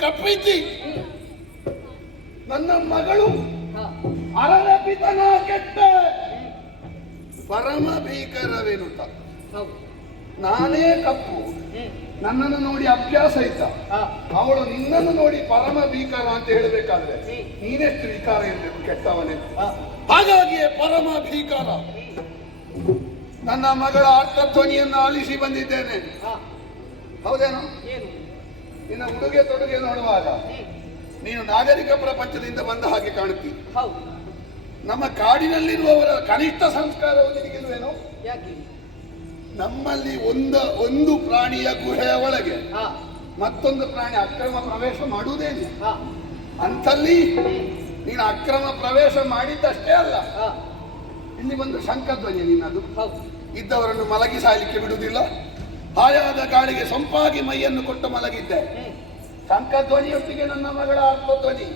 ಕಪ್ಪಿಸಿ ನನ್ನ ಮಗಳು ಅರಳಪಿತನ ಕೆಟ್ಟ ಪರಮ ಭೀಕರವೆನುತ ನಾನೇ ಕಪ್ಪು ನನ್ನನ್ನು ನೋಡಿ ಅಭ್ಯಾಸ ಇದ್ದ ಅವಳು ನಿನ್ನನ್ನು ನೋಡಿ ಪರಮ ಭೀಕರ ಅಂತ ಹೇಳಬೇಕಾದ್ರೆ ನೀನೆಷ್ಟು ವಿಕಾರ ಇರಬೇಕು ಕೆಟ್ಟವನೇ. ಹಾಗಾಗಿಯೇ ಪರಮ ಭೀಕರ ನನ್ನ ಮಗಳ ಅರ್ಥಧ್ವನಿಯನ್ನು ಆಲಿಸಿ ಬಂದಿದ್ದೇನೆ. ಹೌದೇನೋ? ನಿನ್ನ ಉಡುಗೆ ತೊಡುಗೆ ನೋಡುವಾಗ ನೀನು ನಾಗರಿಕ ಪ್ರಪಂಚದಿಂದ ಬಂದ ಹಾಗೆ ಕಾಣುತ್ತಿ. ನಮ್ಮ ಕಾಡಿನಲ್ಲಿರುವವರ ಕನಿಷ್ಠ ಸಂಸ್ಕಾರವು ನಿನಗಿಲ್ವೇನೋ? ನಮ್ಮಲ್ಲಿ ಒಂದು ಪ್ರಾಣಿಯ ಗುಹೆಯ ಒಳಗೆ ಮತ್ತೊಂದು ಪ್ರಾಣಿ ಅಕ್ರಮ ಪ್ರವೇಶ ಮಾಡುವುದೇನೆ. ಅಂತಲ್ಲಿ ನೀನು ಅಕ್ರಮ ಪ್ರವೇಶ ಮಾಡಿದ್ದಷ್ಟೇ ಅಲ್ಲ, ಇಲ್ಲಿ ಒಂದು ಶಂಖಧ್ವನಿ ನಿನ್ನದು. ಇದ್ದವರನ್ನು ಮಲಗಿ ಸಾಯಲಿಕ್ಕೆ ಬಿಡುವುದಿಲ್ಲ. ಹಾಯಾದ ಗಾಳಿಗೆ ಸೊಂಪಾಗಿ ಮೈಯನ್ನು ಕೊಟ್ಟು ಮಲಗಿದ್ದೆ. ಶಂಖಧ್ವನಿಯೊಟ್ಟಿಗೆ ನನ್ನ ಮಗಳ ಅರ್ಥಧ್ವನಿ.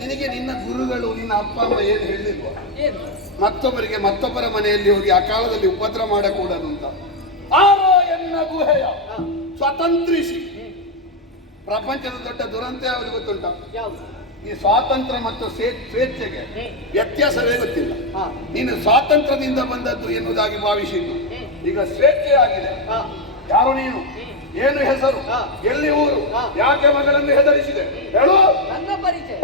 ನಿನಗೆ ನಿನ್ನ ಗುರುಗಳು ನಿನ್ನ ಅಪ್ಪ ಅಮ್ಮ ಏನು ಹೇಳಿಲ್ವ? ಮತ್ತೊಬ್ಬರಿಗೆ ಮತ್ತೊಬ್ಬರ ಮನೆಯಲ್ಲಿ ಹೋಗಿ ಆ ಕಾಲದಲ್ಲಿ ಉಪದ್ರ ಮಾಡಕೂಡದು ಅಂತ. ಆರೋ ಎನ್ನ ಗುಹೆಯ ಸ್ವತಂತ್ರಿಸಿ. ಪ್ರಪಂಚದ ದೊಡ್ಡ ದುರಂತ ಯಾವುದು ಗೊತ್ತುಂಟ? ಈ ಸ್ವಾತಂತ್ರ್ಯ ಮತ್ತು ಸ್ವೇಚ್ಛೆಗೆ ವ್ಯತ್ಯಾಸವೇ ಗೊತ್ತಿಲ್ಲ. ನೀನು ಸ್ವಾತಂತ್ರ್ಯದಿಂದ ಬಂದದ್ದು ಎನ್ನುವುದಾಗಿ ಭಾವಿಸಿದ್ದು ಈಗ ಸ್ವೇಚ್ಛೆ ಆಗಿದೆ. ಯಾರು ನೀನು? ಏನು ಹೆಸರು? ಎಲ್ಲಿ ಊರು? ಯಾಕೆ ಮಗಳನ್ನು ಹೆದರಿಸಿದೆ ಹೇಳು? ನನ್ನ ಪರಿಚಯ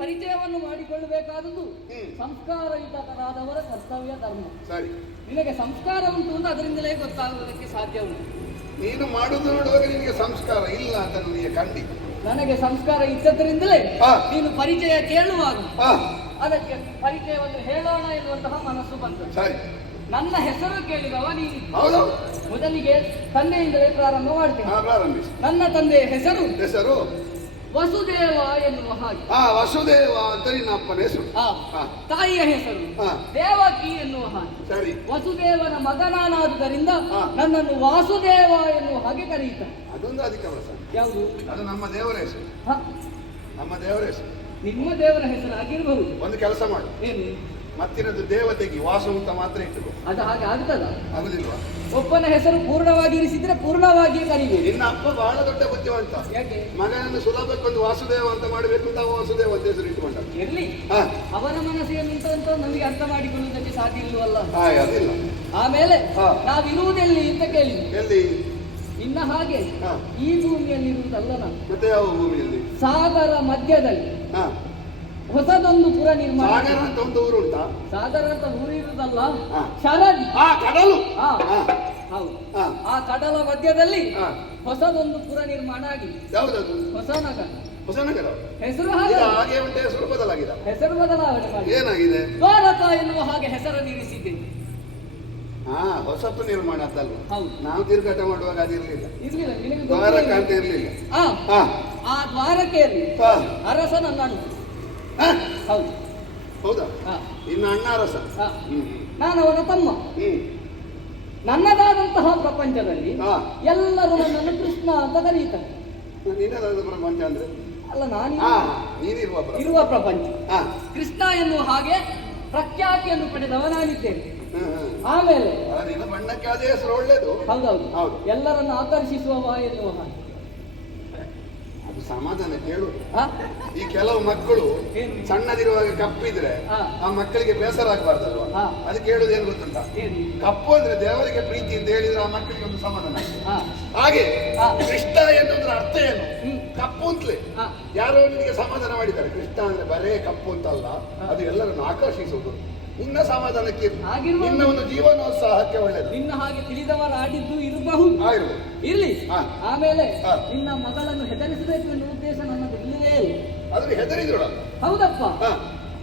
ಪರಿಚಯವನ್ನು ಮಾಡಿಕೊಳ್ಳಬೇಕಾದದ್ದು ಸಂಸ್ಕಾರಯುತರಾದವರ ಕರ್ತವ್ಯ ಧರ್ಮ. ಸರಿ, ನಿನಗೆ ಸಂಸ್ಕಾರ ಉಂಟು ಅಂತ ಅದರಿಂದಲೇ ಗೊತ್ತಾಗುವುದಕ್ಕೆ ಸಾಧ್ಯ ಉಂಟು. ನೀನು ಮಾಡುವುದು ನೋಡುವಾಗ ನಿನಗೆ ಸಂಸ್ಕಾರ ಇಲ್ಲ ಅಂತ ನನಗೆ ಖಂಡಿತ. ನನಗೆ ಸಂಸ್ಕಾರ ಇದ್ದದ್ರಿಂದಲೇ ನೀನು ಪರಿಚಯ ಕೇಳುವಾಗ ಅದಕ್ಕೆ ಪರಿಚಯವನ್ನು ಹೇಳೋಣ ಎನ್ನುವಂತಹ ಮನಸ್ಸು ಬಂತು. ಸರಿ, ನನ್ನ ಹೆಸರು ಕೇಳಿದವ ನೀನು. ಹೌದು. ಮೊದಲಿಗೆ ತಂದೆಯಿಂದಲೇ ಪ್ರಾರಂಭ ಮಾಡ್ತೇನೆ. ಪ್ರಾರಂಭಿಸಿ. ನನ್ನ ತಂದೆಯ ಹೆಸರು ಹೆಸರು ವಸುದೇವ ಎನ್ನುವ ಹಾಗೆ. ವಸುದೇವ ಅಂತ ನಿನ್ನ ಅಪ್ಪನ ಹೆಸರು. ತಾಯಿಯ ಹೆಸರು ಹಾ. ದೇವಕಿ ಎನ್ನುವ ಹಾಗೆ. ಸರಿ. ವಸುದೇವನ ಮಗನಾನಾದುದರಿಂದ ನನ್ನನ್ನು ವಾಸುದೇವ ಎನ್ನುವ ಹಾಗೆ ಕರೆಯುತ್ತಾರೆ. ಅದೊಂದು ಅಧಿಕ ಪ್ರಸಂಗ. ಯಾವುದು? ಅದು ನಮ್ಮ ದೇವರ ಹೆಸರು. ನಮ್ಮ ದೇವರ ಹೆಸರು. ನಿಮ್ಮ ದೇವರ ಹೆಸರು ಆಗಿರಬಹುದು. ಒಂದು ಕೆಲಸ ಮಾಡಿ, ಏನು? ಮತ್ತಿನದು ದೇವತೆಗೆ ವಾಸು ಅಂತ ಮಾತ್ರ ಇಟ್ಟುಕೋ. ಅದು ಹಾಗೆ ಆಗ್ತದ? ಆಗುದಿಲ್ವಾ? ಒಬ್ಬನ ಹೆಸರು ಪೂರ್ಣವಾಗಿ ಇರಿಸಿದ್ರೆ ಪೂರ್ಣವಾಗಿಯೇ ಕರೀಬೇಕು. ನಿನ್ನ ಅಪ್ಪ ಬಹಳ ದೊಡ್ಡ ಬುದ್ಧಿವಂತ. ಯಾಕೆ? ಮಗನನ್ನು ಸುಲಭಕ್ಕೊಂದು ವಾಸುದೇವ ಅಂತ ಮಾಡಬೇಕು ಅಂತ ವಾಸುದೇವ ಅಂತ ಹೆಸರು ಇಟ್ಟುಕೊಂಡ. ಇರ್ಲಿ, ಅವನ ಮನಸ್ಸಿಗೆ ಅಂತ ನಮಗೆ ಅರ್ಥ ಮಾಡಿಕೊಳ್ಳುವುದಕ್ಕೆ ಸಾಧ್ಯ ಇಲ್ವಲ್ಲ. ಅದಿಲ್ಲ. ಆಮೇಲೆ ನಾವಿರುವುದೆಲ್ಲಿ ಅಂತ ಕೇಳಿದ್ವಿ. ಎಲ್ಲಿ? ಇನ್ನ ಹಾಗೆ ಈ ಭೂಮಿಯಲ್ಲಿ ಇರುವುದಲ್ಲ ನಾನು. ಮತ್ತೆ ಯಾವ ಭೂಮಿಯಲ್ಲಿ? ಸಾಗರ ಮಧ್ಯದಲ್ಲಿ ಹೊಸದೊಂದು ಪುರ ನಿರ್ಮಾಣ. ಸಾಗರ ಅಂತ ಒಂದು ಊರು ಉಂಟಾ? ಸಾಗರ ಅಂತ ಊರು ಇರುವುದಲ್ಲ, ಶರದಿ. ಕಡಲು. ಹೌದು. ಆ ಕಡಲ ಮಧ್ಯದಲ್ಲಿ ಹೊಸದೊಂದು ಪುರ ನಿರ್ಮಾಣ ಆಗಿದೆ. ಯಾವುದದು? ಹೊಸನಗರ. ಹೊಸನಗರ ಹೆಸರು ಹಾಗೆ ಉಂಟೆ? ಹೆಸರು ಬದಲಾಗಿದೆ. ಹೆಸರು ಬದಲಾವಣೆ ಮಾಡಿ ಏನಾಗಿದೆ? ದ್ವಾರಕ ಎನ್ನುವ ಹಾಗೆ ಹೆಸರನ್ನು ಇರಿಸಿದ್ದೇನೆ. ಹೊಸತು ನಿರ್ಮಾಣ ಅಂತಲ್ವ? ಹೌದು. ನಾವು ತಿರುಗಾಟ ಮಾಡುವಾಗ ಅದಿರ್ಲಿಲ್ಲ. ಇರ್ಲಿಲ್ಲ, ನಿನಗೆ ದ್ವಾರಕ ಅಂತ ಇರ್ಲಿಲ್ಲ. ಆ ದ್ವಾರಕೆಯಲ್ಲಿ ಅರಸನ ನಾನು. ಹೌದು. ಹೌದಾ? ಇನ್ನು ಅಣ್ಣ ಅರಸ. ನಾನು ಅವನ ತಮ್ಮ. ನನ್ನದಾದಂತಹ ಪ್ರಪಂಚದಲ್ಲಿ ಎಲ್ಲರೂ ನನ್ನನ್ನು ಕೃಷ್ಣ ಅಂತ ಕರೀತಾರೆ. ನಿನ್ನದಾದ ಪ್ರಪಂಚ ಅಂದ್ರೆ? ಅಲ್ಲ, ನಾನು ಇರುವ ಪ್ರಪಂಚ. ಕೃಷ್ಣ ಎನ್ನುವ ಹಾಗೆ ಪ್ರಖ್ಯಾತಿಯನ್ನು ಪಡೆದವ ನಾನಿದ್ದೇನೆ. ಆಮೇಲೆ ನಿನ್ನ ಬಣ್ಣಕ್ಕೆ ಅದೇ ಹೆಸರು ಒಳ್ಳೇದು. ಹೌದೌದು. ಎಲ್ಲರನ್ನು ಆಕರ್ಷಿಸುವವ ಎನ್ನುವ ಹಾಗೆ. ಅದು ಸಮಾಧಾನ ಕೇಳು. ಈ ಕೆಲವು ಮಕ್ಕಳು ಸಣ್ಣದಿರುವಾಗ ಕಪ್ಪಿದ್ರೆ ಆ ಮಕ್ಕಳಿಗೆ ಬೇಸರ ಆಗಬಾರ್ದಲ್ವಾ? ಅದಕ್ಕೆ ಹೇಳುದು ಏನು ಗೊತ್ತುಂಟ? ಕಪ್ಪು ಅಂದ್ರೆ ದೇವರಿಗೆ ಪ್ರೀತಿ ಅಂತ ಹೇಳಿದ್ರೆ ಆ ಮಕ್ಕಳಿಗೆ ಒಂದು ಸಮಾಧಾನ. ಹಾಗೆ ಕೃಷ್ಣ ಎನ್ನುವುದರ ಅರ್ಥ ಏನು? ಕಪ್ಪು ಅಂತಲೇ ಯಾರೋ ನಿನಗೆ ಸಮಾಧಾನ ಮಾಡಿದ್ದಾರೆ. ಕೃಷ್ಣ ಅಂದ್ರೆ ಬರೇ ಕಪ್ಪು ಅಂತಲ್ಲ, ಅದು ಎಲ್ಲರನ್ನು ಆಕರ್ಷಿಸುವುದು. ನಿನ್ನ ಸಮಾಧಾನಕ್ಕೆ, ನಿನ್ನ ಒಂದು ಜೀವನೋತ್ಸಾಹಕ್ಕೆ ಒಳ್ಳೆಯದು. ನಿನ್ನ ಹಾಗೆ ತಿಳಿದವರು ಆಡಿದ್ದು ಇರಬಹುದು, ಇರ್ಲಿ. ಆಮೇಲೆ ನಿನ್ನ ಮಗಳನ್ನು ಹೆದರಿಸಬೇಕು ಎನ್ನುವ ಉದ್ದೇಶ ನನ್ನದು ಇಲ್ಲವೇ ಇಲ್ಲ. ಆದ್ರೆ ಹೆದರಿದ್ರಲ್ಲ? ಹೌದಪ್ಪ,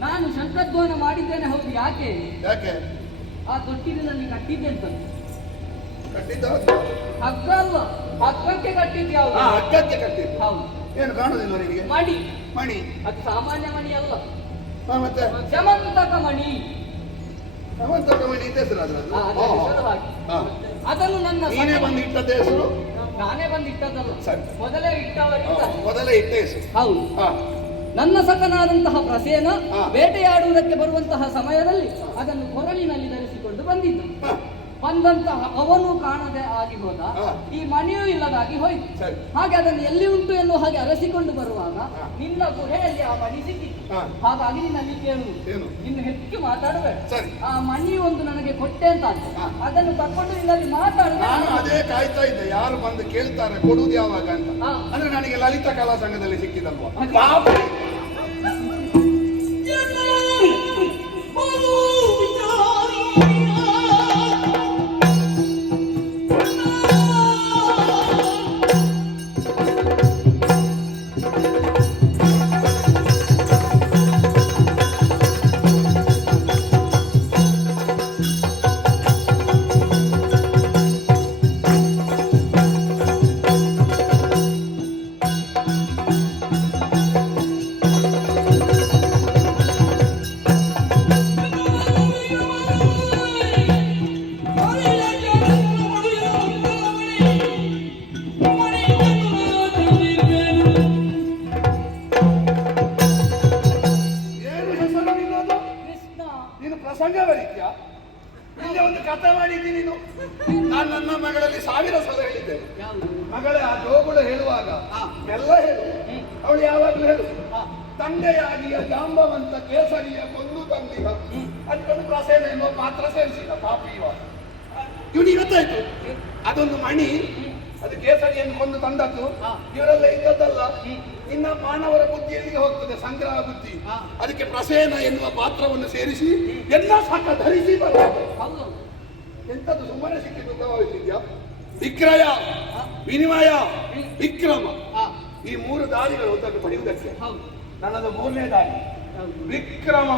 ನಾನು ಶಂಕದ್ವನ ಮಾಡಿದ್ದೇನೆ. ಹೌದು. ಯಾಕೆ? ಆ ತೊಟ್ಟಿಲಿನಲ್ಲಿ ಕಟ್ಟಿದ್ದೆ ಅಂತ. ಕಟ್ಟಿದ್ದ ಹಗ್ಗ ಅಲ್ಲ, ಹಗ್ಗಕ್ಕೆ ಕಟ್ಟಿದ್ದು. ಯಾವುದು? ಹಗ್ಗಕ್ಕೆ ಕಟ್ಟಿದ್ದು. ಹೌದು. ಏನು ಕಾಣುದಿಲ್ಲ ನಿನಗೆ? ಮಣಿ. ಮಣಿ? ಅದು ಸಾಮಾನ್ಯ ಮಣಿ ಅಲ್ಲ, ಮತ್ತೆ ಸಮಂತಕ ಮಣಿ. ಸಮಂತಕ ಮಣಿ ಅಂತ ಹೆಸರು ಅದನ್ನು ನನ್ನ ನೀನೇ ಬಂದು ಇಟ್ಟದ ಹೆಸರು? ನಾನೇ ಬಂದು ಇಟ್ಟದಲ್ಲ, ಮೊದಲೇ ಇಟ್ಟವರಿಂದ. ಮೊದಲೇ ಇಟ್ಟ ಹೆಸರು. ಹೌದು. ನನ್ನ ಸಖನಾದಂತಹ ಪ್ರಸೇನ ಬೇಟೆಯಾಡುವುದಕ್ಕೆ ಬರುವಂತಹ ಸಮಯದಲ್ಲಿ ಅದನ್ನು ಕೊರಳಿನಲ್ಲಿ ಧರಿಸಿಕೊಂಡು ಬಂದಿದ್ದ. ಬಂದಂತಹ ಅವನು ಕಾಣದೆ ಆಗಿ ಹೋದ, ಈ ಮಣಿಯೂ ಇಲ್ಲದಾಗಿ ಹೋಯ್ತು. ಹಾಗೆ ಅದನ್ನು ಎಲ್ಲಿ ಉಂಟು ಎನ್ನುವ ಹಾಗೆ ಅರಸಿಕೊಂಡು ಬರುವಾಗ ನಿನ್ನ ಗುಹೆಯಲ್ಲಿ ಆ ಮಣಿ ಸಿಕ್ಕಿತ್ತು. ಹಾಗಾಗಿ ನಿನ್ನಲ್ಲಿ ಕೇಳುವುದು, ಇನ್ನು ಹೆಚ್ಚು ಮಾತಾಡಬೇಡ. ಆ ಮಣಿ ಒಂದು ನನಗೆ ಕೊಟ್ಟೆ ಅಂತ ಅದನ್ನು ತಕೊಂಡು ನಿನ್ನಲ್ಲಿ ಮಾತಾಡುವ. ನಾನು ಅದೇ ಕಾಯ್ತಾ ಇದ್ದೆ, ಯಾರು ಬಂದು ಕೇಳ್ತಾರೆ ಕೊಡುವುದು ಯಾವಾಗ ಅಂತ. ಅಂದ್ರೆ ನನಗೆ ಲಲಿತಾ ಕಲಾ ಸಂಘದಲ್ಲಿ ಸಿಕ್ಕಿದಲ್ವಾ. ನನ್ನ ಮಗಳಲ್ಲಿ 1000 ಸಲ ಹೇಳಿದ್ದೆ. ಮಗಳೇ, ಆ ಜೋಗುಳು ಹೇಳುವಾಗ ಎಲ್ಲ ಹೇಳು. ಅವಳು ಯಾವಾಗಲೂ ಹೇಳು, ತಂದೆಯಾಗಿಯ ಜಾಂಬವಂತ ಕೇಸರಿಯ ಕೊಂದು ತಂದಿಗ ಅದಕ್ಕೊಂದು ಪ್ರಸೇನ ಎನ್ನುವ ಪಾತ್ರ ಸೇರಿಸಿದ ಪಾಪಿ. ಇವನಿಗೆ ಗೊತ್ತಾಯ್ತು ಅದೊಂದು ಮಣಿ, ಅದು ಕೇಸರಿಯನ್ನು ಕೊಂದು ತಂದದ್ದು. ಇವರೆಲ್ಲ ಇದ್ದದ್ದಲ್ಲ. ಇನ್ನ ಮಾನವರ ಬುದ್ಧಿಯಲ್ಲಿಗೆ ಹೋಗ್ತದೆ, ಸಂಗ್ರಹ ಬುದ್ಧಿ. ಅದಕ್ಕೆ ಪ್ರಸೇನ ಎನ್ನುವ ಪಾತ್ರವನ್ನು ಸೇರಿಸಿ ಎಲ್ಲ ಸಾಕ ಧರಿಸಿ ಬರಬೇಕು. ಎಂತದ್ದು ಸುಮ್ಮನೆ ಸಿಕ್ಕಿದ್ದು ಭಾವಿಸಿದ್ಯಾ? ವಿಕ್ರಯ, ವಿನಿಮಯ, ವಿಕ್ರಮ, ಈ 3 ದಾರಿಗಳು ಒಂದನ್ನು ಪಡೆಯುವುದಕ್ಕೆ ನನ್ನದು 3ನೇ ದಾರಿ. ವಿಕ್ರಮ.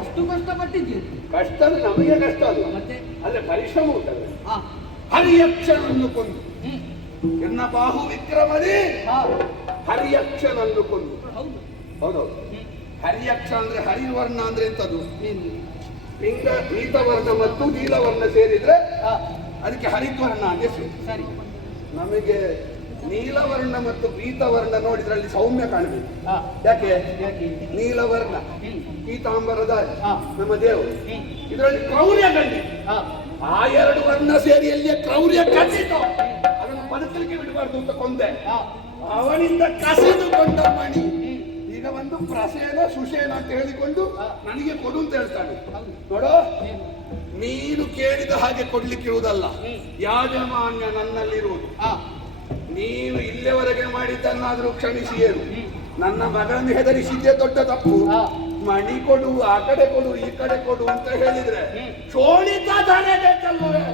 ಅಷ್ಟು ಕಷ್ಟಪಟ್ಟಿದ್ದೀರಿ. ಕಷ್ಟ ಅಂದ್ರೆ ನಮಗೆ ಕಷ್ಟ ಅಲ್ಲ, ಮತ್ತೆ ಅಲ್ಲೇ ಪರಿಶ್ರಮ ಉಂಟಲ್ಲ. ಹಾ ಹರಿಯಕ್ಷನನ್ನು ಕೊಂದು ಹ್ಮ್ ಎನ್ನ ಬಾಹು ವಿಕ್ರಮನೇ ಹಾ ಹರಿಯಕ್ಷನನ್ನು ಕೊಂದು. ಹೌದು ಹೌದೌದು. ಹರಿಯಕ್ಷ ಅಂದ್ರೆ ಹರಿವರ್ಣ ಅಂದ್ರೆ ಎಂತದು? ಏನು ಲಿಂಗ ಪೀತವರ್ಣ ಮತ್ತು ನೀಲವರ್ಣ ಸೇರಿದ್ರೆ ಹಾ ಅದಕ್ಕೆ ಹರಿದ್ವರ್ಣ ಅಂತ ಹೆಸರು. ಸರಿ. ನಮಗೆ ನೀಲವರ್ಣ ಮತ್ತು ಪೀತವರ್ಣ ನೋಡಿದ್ರೆ ಅಲ್ಲಿ ಸೌಮ್ಯ ಕಾಣಬೇಕು. ಹಾ ಯಾಕೆ? ಯಾಕೆ? ನೀಲವರ್ಣ ಪೀತಾಂಬರದ ಹಾ. ನಮ್ಮ ದೇವರು, ಇದರಲ್ಲಿ ಕ್ರೌರ್ಯ ಕಂಡಿ. ಹಾ ಆ ಎರಡು ವರ್ಣ ಸೇರಿ ಎಲ್ಲಿಯ ಕ್ರೌರ್ಯ ಕಂಡಿತು ಅದನ್ನು ಬದುಕಲಿಕ್ಕೆ ಬಿಡಬಾರ್ದು ಅಂತ ಕೊಂದೆ. ಹಾ ಅವನಿಂದ ಕಸಿದುಕೊಂಡ ಮಣಿ ಈಗ ಒಂದು ಪ್ರಸೇನ ಸುಷೇನ ಅಂತ ಹೇಳಿಕೊಂಡು ನನಗೆ ಕೊಡು ಅಂತ ಹೇಳ್ತಾನೆ. ನೋಡೋ, ನೀನು ಕೇಳಿದ ಹಾಗೆ ಕೊಡ್ಲಿಕ್ಕಿರುವುದಲ್ಲ, ಯಾಜಮಾನ್ಯ ನನ್ನಲ್ಲಿರುವುದು. ನೀನು ಇಲ್ಲಿಯವರೆಗೆ ಮಾಡಿದ್ದನ್ನಾದ್ರೂ ಕ್ಷಮಿಸಿ. ಏನು ನನ್ನ ಮಗಳನ್ನು ಹೆದರಿಸಿದ್ದೆ ದೊಡ್ಡ ತಪ್ಪು. ಮಣಿ ಕೊಡು, ಆ ಕಡೆ ಕೊಡು, ಈ ಕಡೆ ಕೊಡು ಅಂತ ಹೇಳಿದ್ರೆ ಶೋಣಿತ ಧನದೆ ಚೆಲ್ಲುವೆ.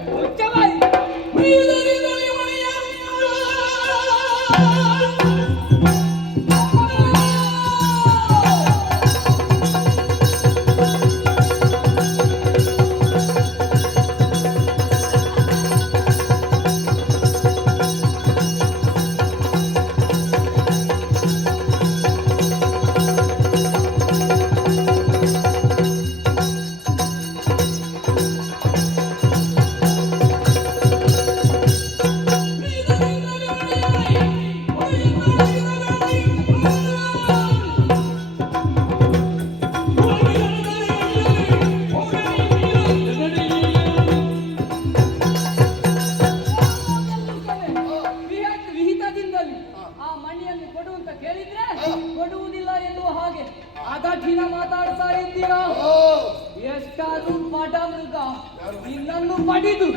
ವಿಹಿತದಿಂದಲೂ ಆ ಮಣಿಯನ್ನು ಕೊಡು ಅಂತ ಕೇಳಿದ್ರೆ ಕೊಡುವುದಿಲ್ಲ ಎನ್ನುವ ಹಾಗೆ ಅದಠಿನ ಮಾತಾಡ್ತಾ ಇದ್ದೀರಾ. ಎಷ್ಟಾದ್ರೂ ಪಟ ಮೃಗ ನಿನ್ನನ್ನು ಪಡೆದು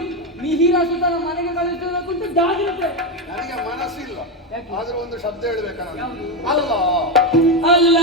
ಮಿಹಿರ ಸುತನ ಮನೆಗೆ ಕಳಿಸುವುದಕ್ಕಂತ ಜಾಗ್ರತೆ. ನನಗೆ ಮನಸ್ಸಿಲ್ಲ, ಯಾಕೆ? ಆದ್ರೂ ಒಂದು ಶಬ್ದ ಹೇಳ್ಬೇಕಲ್ಲ. ಯಾವುದು? ಅಲ್ಲ ಅಲ್ಲ